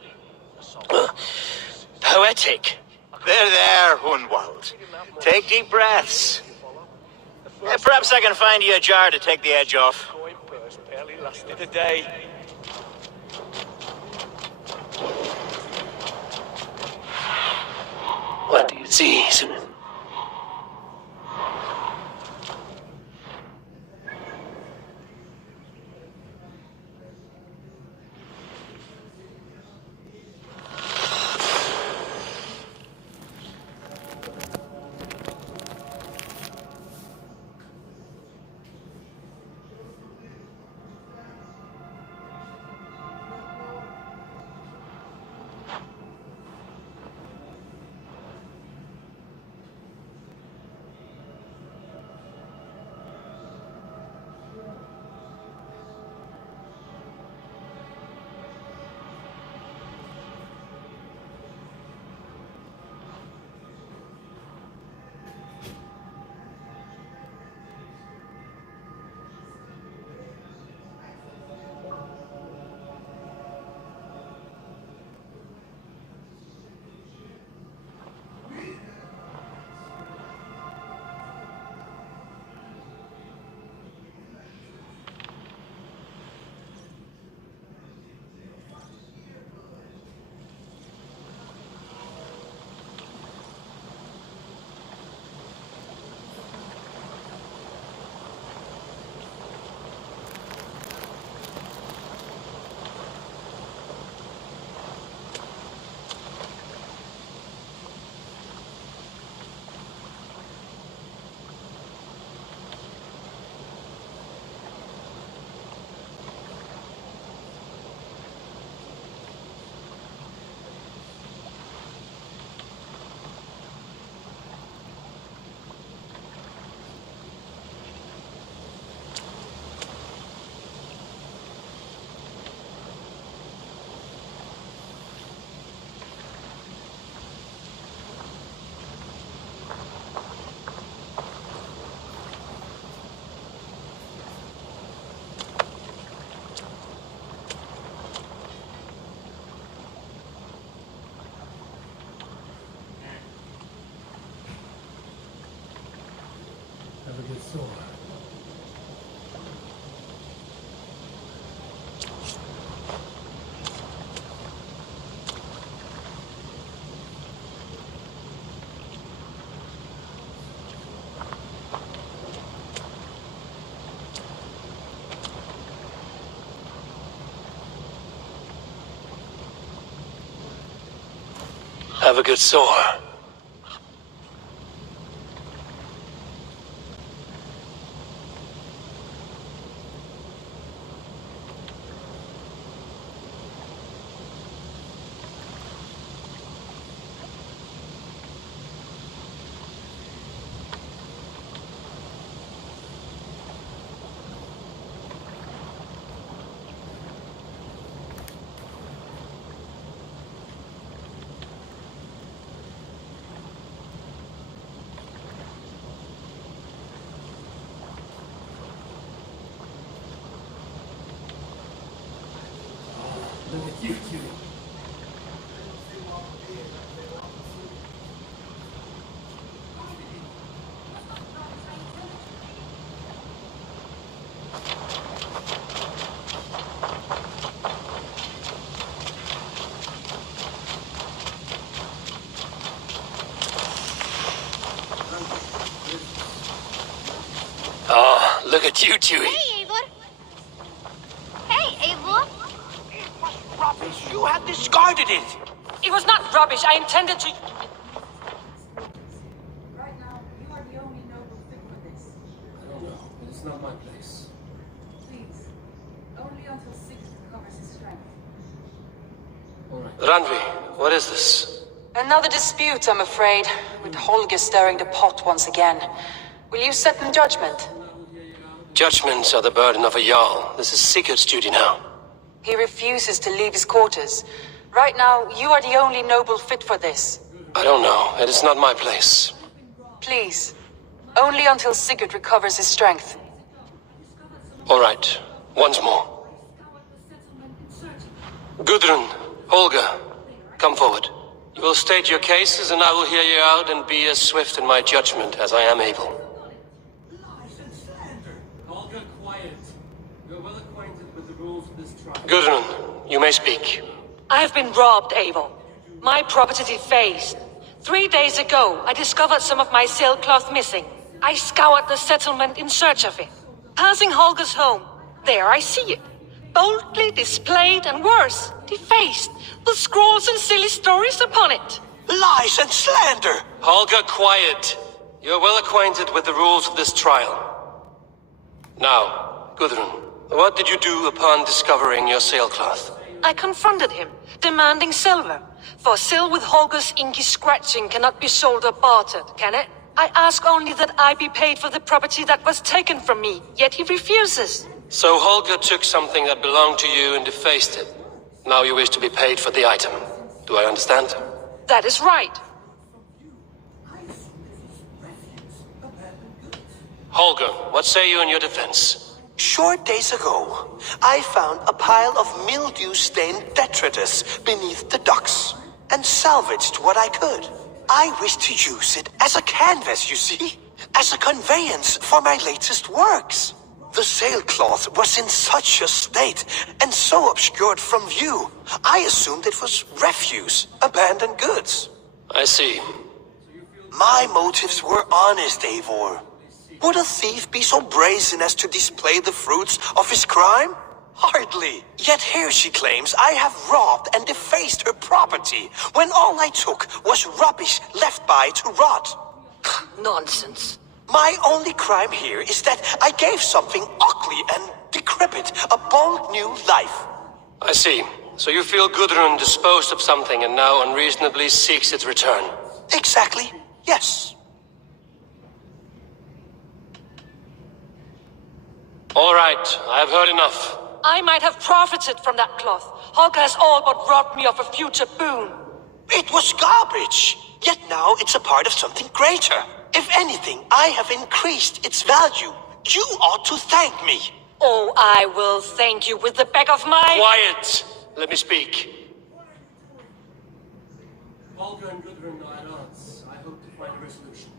poetic. There, Hunwald. Take deep breaths. Perhaps I can find you a jar to take the edge off. Barely lasted a day. What do you see, Susan? sore. Have a good sore. Look at you two. Oh, look at you two. Hey, Eivor. Hey, Eivor. It was rubbish. You had discarded it. It was not rubbish. I intended to... Right now, you are the only noble fit for this. I don't know. It's not my place. Please, only until Sigurd recovers his strength. Randvi, what is this? Another dispute, I'm afraid, with Holger stirring the pot once again. Will you set in judgment? Judgments are the burden of a Jarl. This is Sigurd's duty now. He refuses to leave his quarters. Right now, you are the only noble fit for this. I don't know. It is not my place. Please, only until Sigurd recovers his strength. All right. Once more. Gudrun, Holger, come forward. You will state your cases and I will hear you out and be as swift in my judgment as I am able. Holger, quiet. You're well acquainted with the rules of this trial. Gudrun, you may speak. I have been robbed, Eivor. My property defaced. 3 days ago, I discovered some of my sailcloth missing. I scoured the settlement in search of it. Passing Holger's home, there I see it. Boldly displayed and worse, defaced, with scrawls and silly stories upon it. Lies and slander! Holger, quiet. You're well acquainted with the rules of this trial. Now, Gudrun, what did you do upon discovering your sailcloth? I confronted him, demanding silver. For sil with Holger's inky scratching cannot be sold or bartered, can it? I ask only that I be paid for the property that was taken from me, yet he refuses. So Holger took something that belonged to you and defaced it. Now you wish to be paid for the item. Do I understand? That is right. Holger, what say you in your defense? Short days ago, I found a pile of mildew-stained detritus beneath the docks, and salvaged what I could. I wish to use it as a canvas, you see? As a conveyance for my latest works. The sailcloth was in such a state, and so obscured from view, I assumed it was refuse, abandoned goods. I see. My motives were honest, Eivor. Would a thief be so brazen as to display the fruits of his crime? Hardly. Yet here she claims I have robbed and defaced her property, when all I took was rubbish left by to rot. Nonsense. My only crime here is that I gave something ugly and decrepit a bold new life. I see. So you feel Gudrun disposed of something and now unreasonably seeks its return? Exactly, yes. All right, I have heard enough. I might have profited from that cloth. Holger has all but robbed me of a future boon. It was garbage. Yet now it's a part of something greater. If anything, I have increased its value. You ought to thank me. Oh, I will thank you with the back of my... Quiet! Let me speak. Holger and Gudrun are at odds. I hope to find a resolution.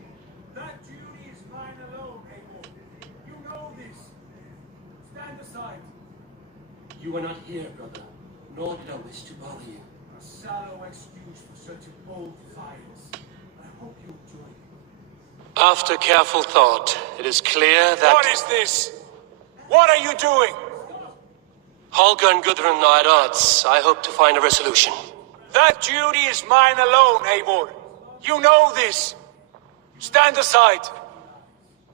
That duty is mine alone, Abel. know this. Stand aside. You were not here, brother, nor did I wish to bother you. A shallow excuse for such a bold defiance. I hope you enjoy it. After careful thought, it is clear that... What is this? What are you doing? Holger and Gudrun are at odds. I hope to find a resolution. That duty is mine alone, Eivor. You know this. Stand aside.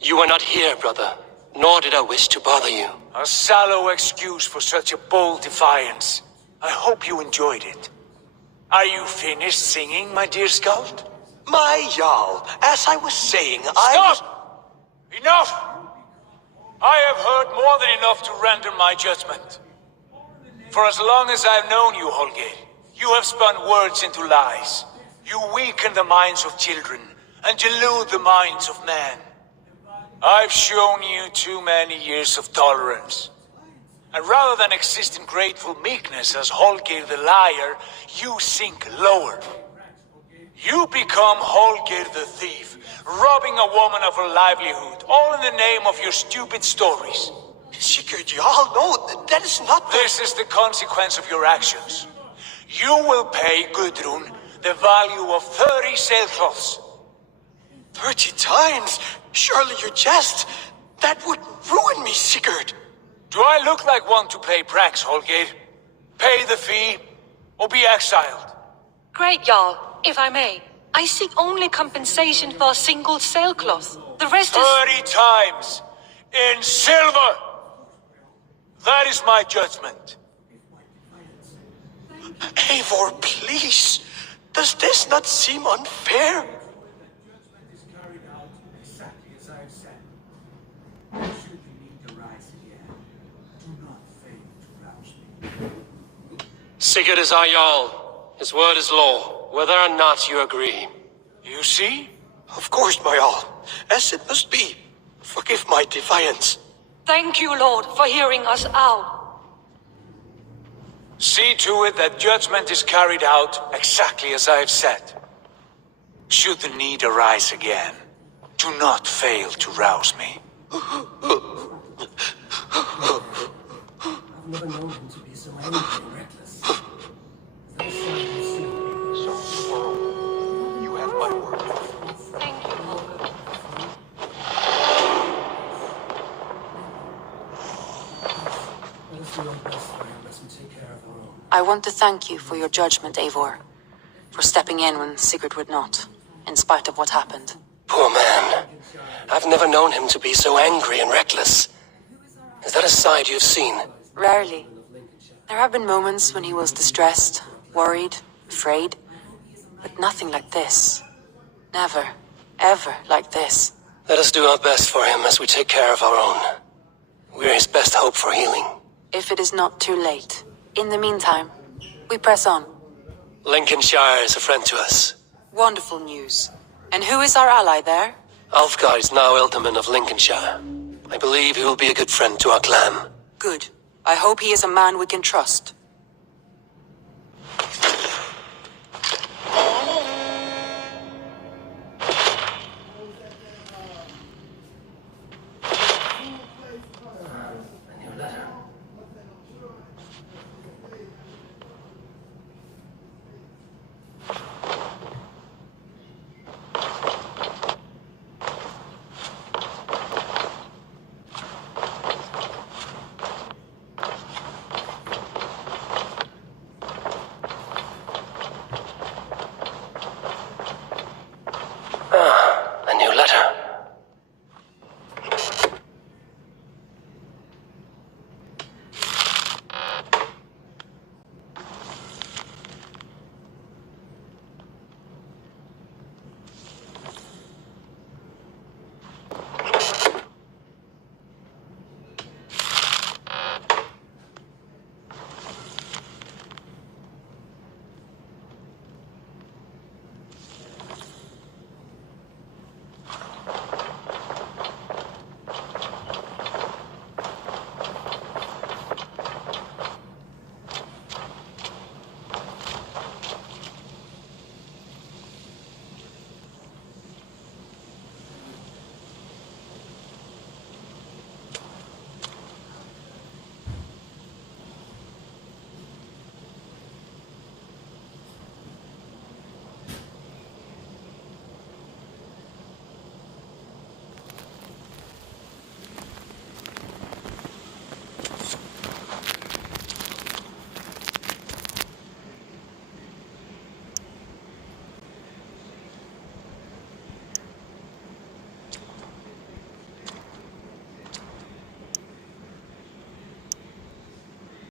You were not here, brother, nor did I wish to bother you. A shallow excuse for such a bold defiance. I hope you enjoyed it. Are you finished singing, my dear Skald? My Jarl, as I was saying, Stop! Enough! I have heard more than enough to render my judgment. For as long as I've known you, Holger, you have spun words into lies. You weaken the minds of children and delude the minds of men. I've shown you too many years of tolerance. And rather than exist in grateful meekness as Holger the liar, you sink lower. You become Holger the thief, robbing a woman of her livelihood, all in the name of your stupid stories. Sigurd Jarl, no, that is not... This is the consequence of your actions. You will pay Gudrun the value of 30 sailcloths. 30 times? Surely you jest. That would ruin me, Sigurd. Do I look like one to pay pranks, Holger? Pay the fee, or be exiled? Great, Jarl. If I may, I seek only compensation for a single sailcloth. The rest is... 30 times! In silver! That is my judgment. Eivor, please. Does this not seem unfair? Judgment is carried out exactly as I have said. Should you need to rise again, do not fail to rouse me. Sigurd is our Jarl. His word is law, whether or not you agree. You see? Of course, my Jarl. As it must be. Forgive my defiance. Thank you, Lord, for hearing us out. See to it that judgment is carried out exactly as I have said. Should the need arise again, do not fail to rouse me. I've never known him to be so angry and reckless. You have my word. Thank you, Lord. Let us do our best for him as we take care of our own. I want to thank you for your judgment, Eivor. For stepping in when Sigurd would not, in spite of what happened. Poor man. I've never known him to be so angry and reckless. Is that a side you've seen? Rarely. There have been moments when he was distressed, worried, afraid. But nothing like this. Never, ever like this. Let us do our best for him as we take care of our own. We're his best hope for healing. If it is not too late. In the meantime, we press on. Lincolnshire is a friend to us. Wonderful news. And who is our ally there? Alfgar is now Ealdorman of Lincolnshire. I believe he will be a good friend to our clan. Good. I hope he is a man we can trust.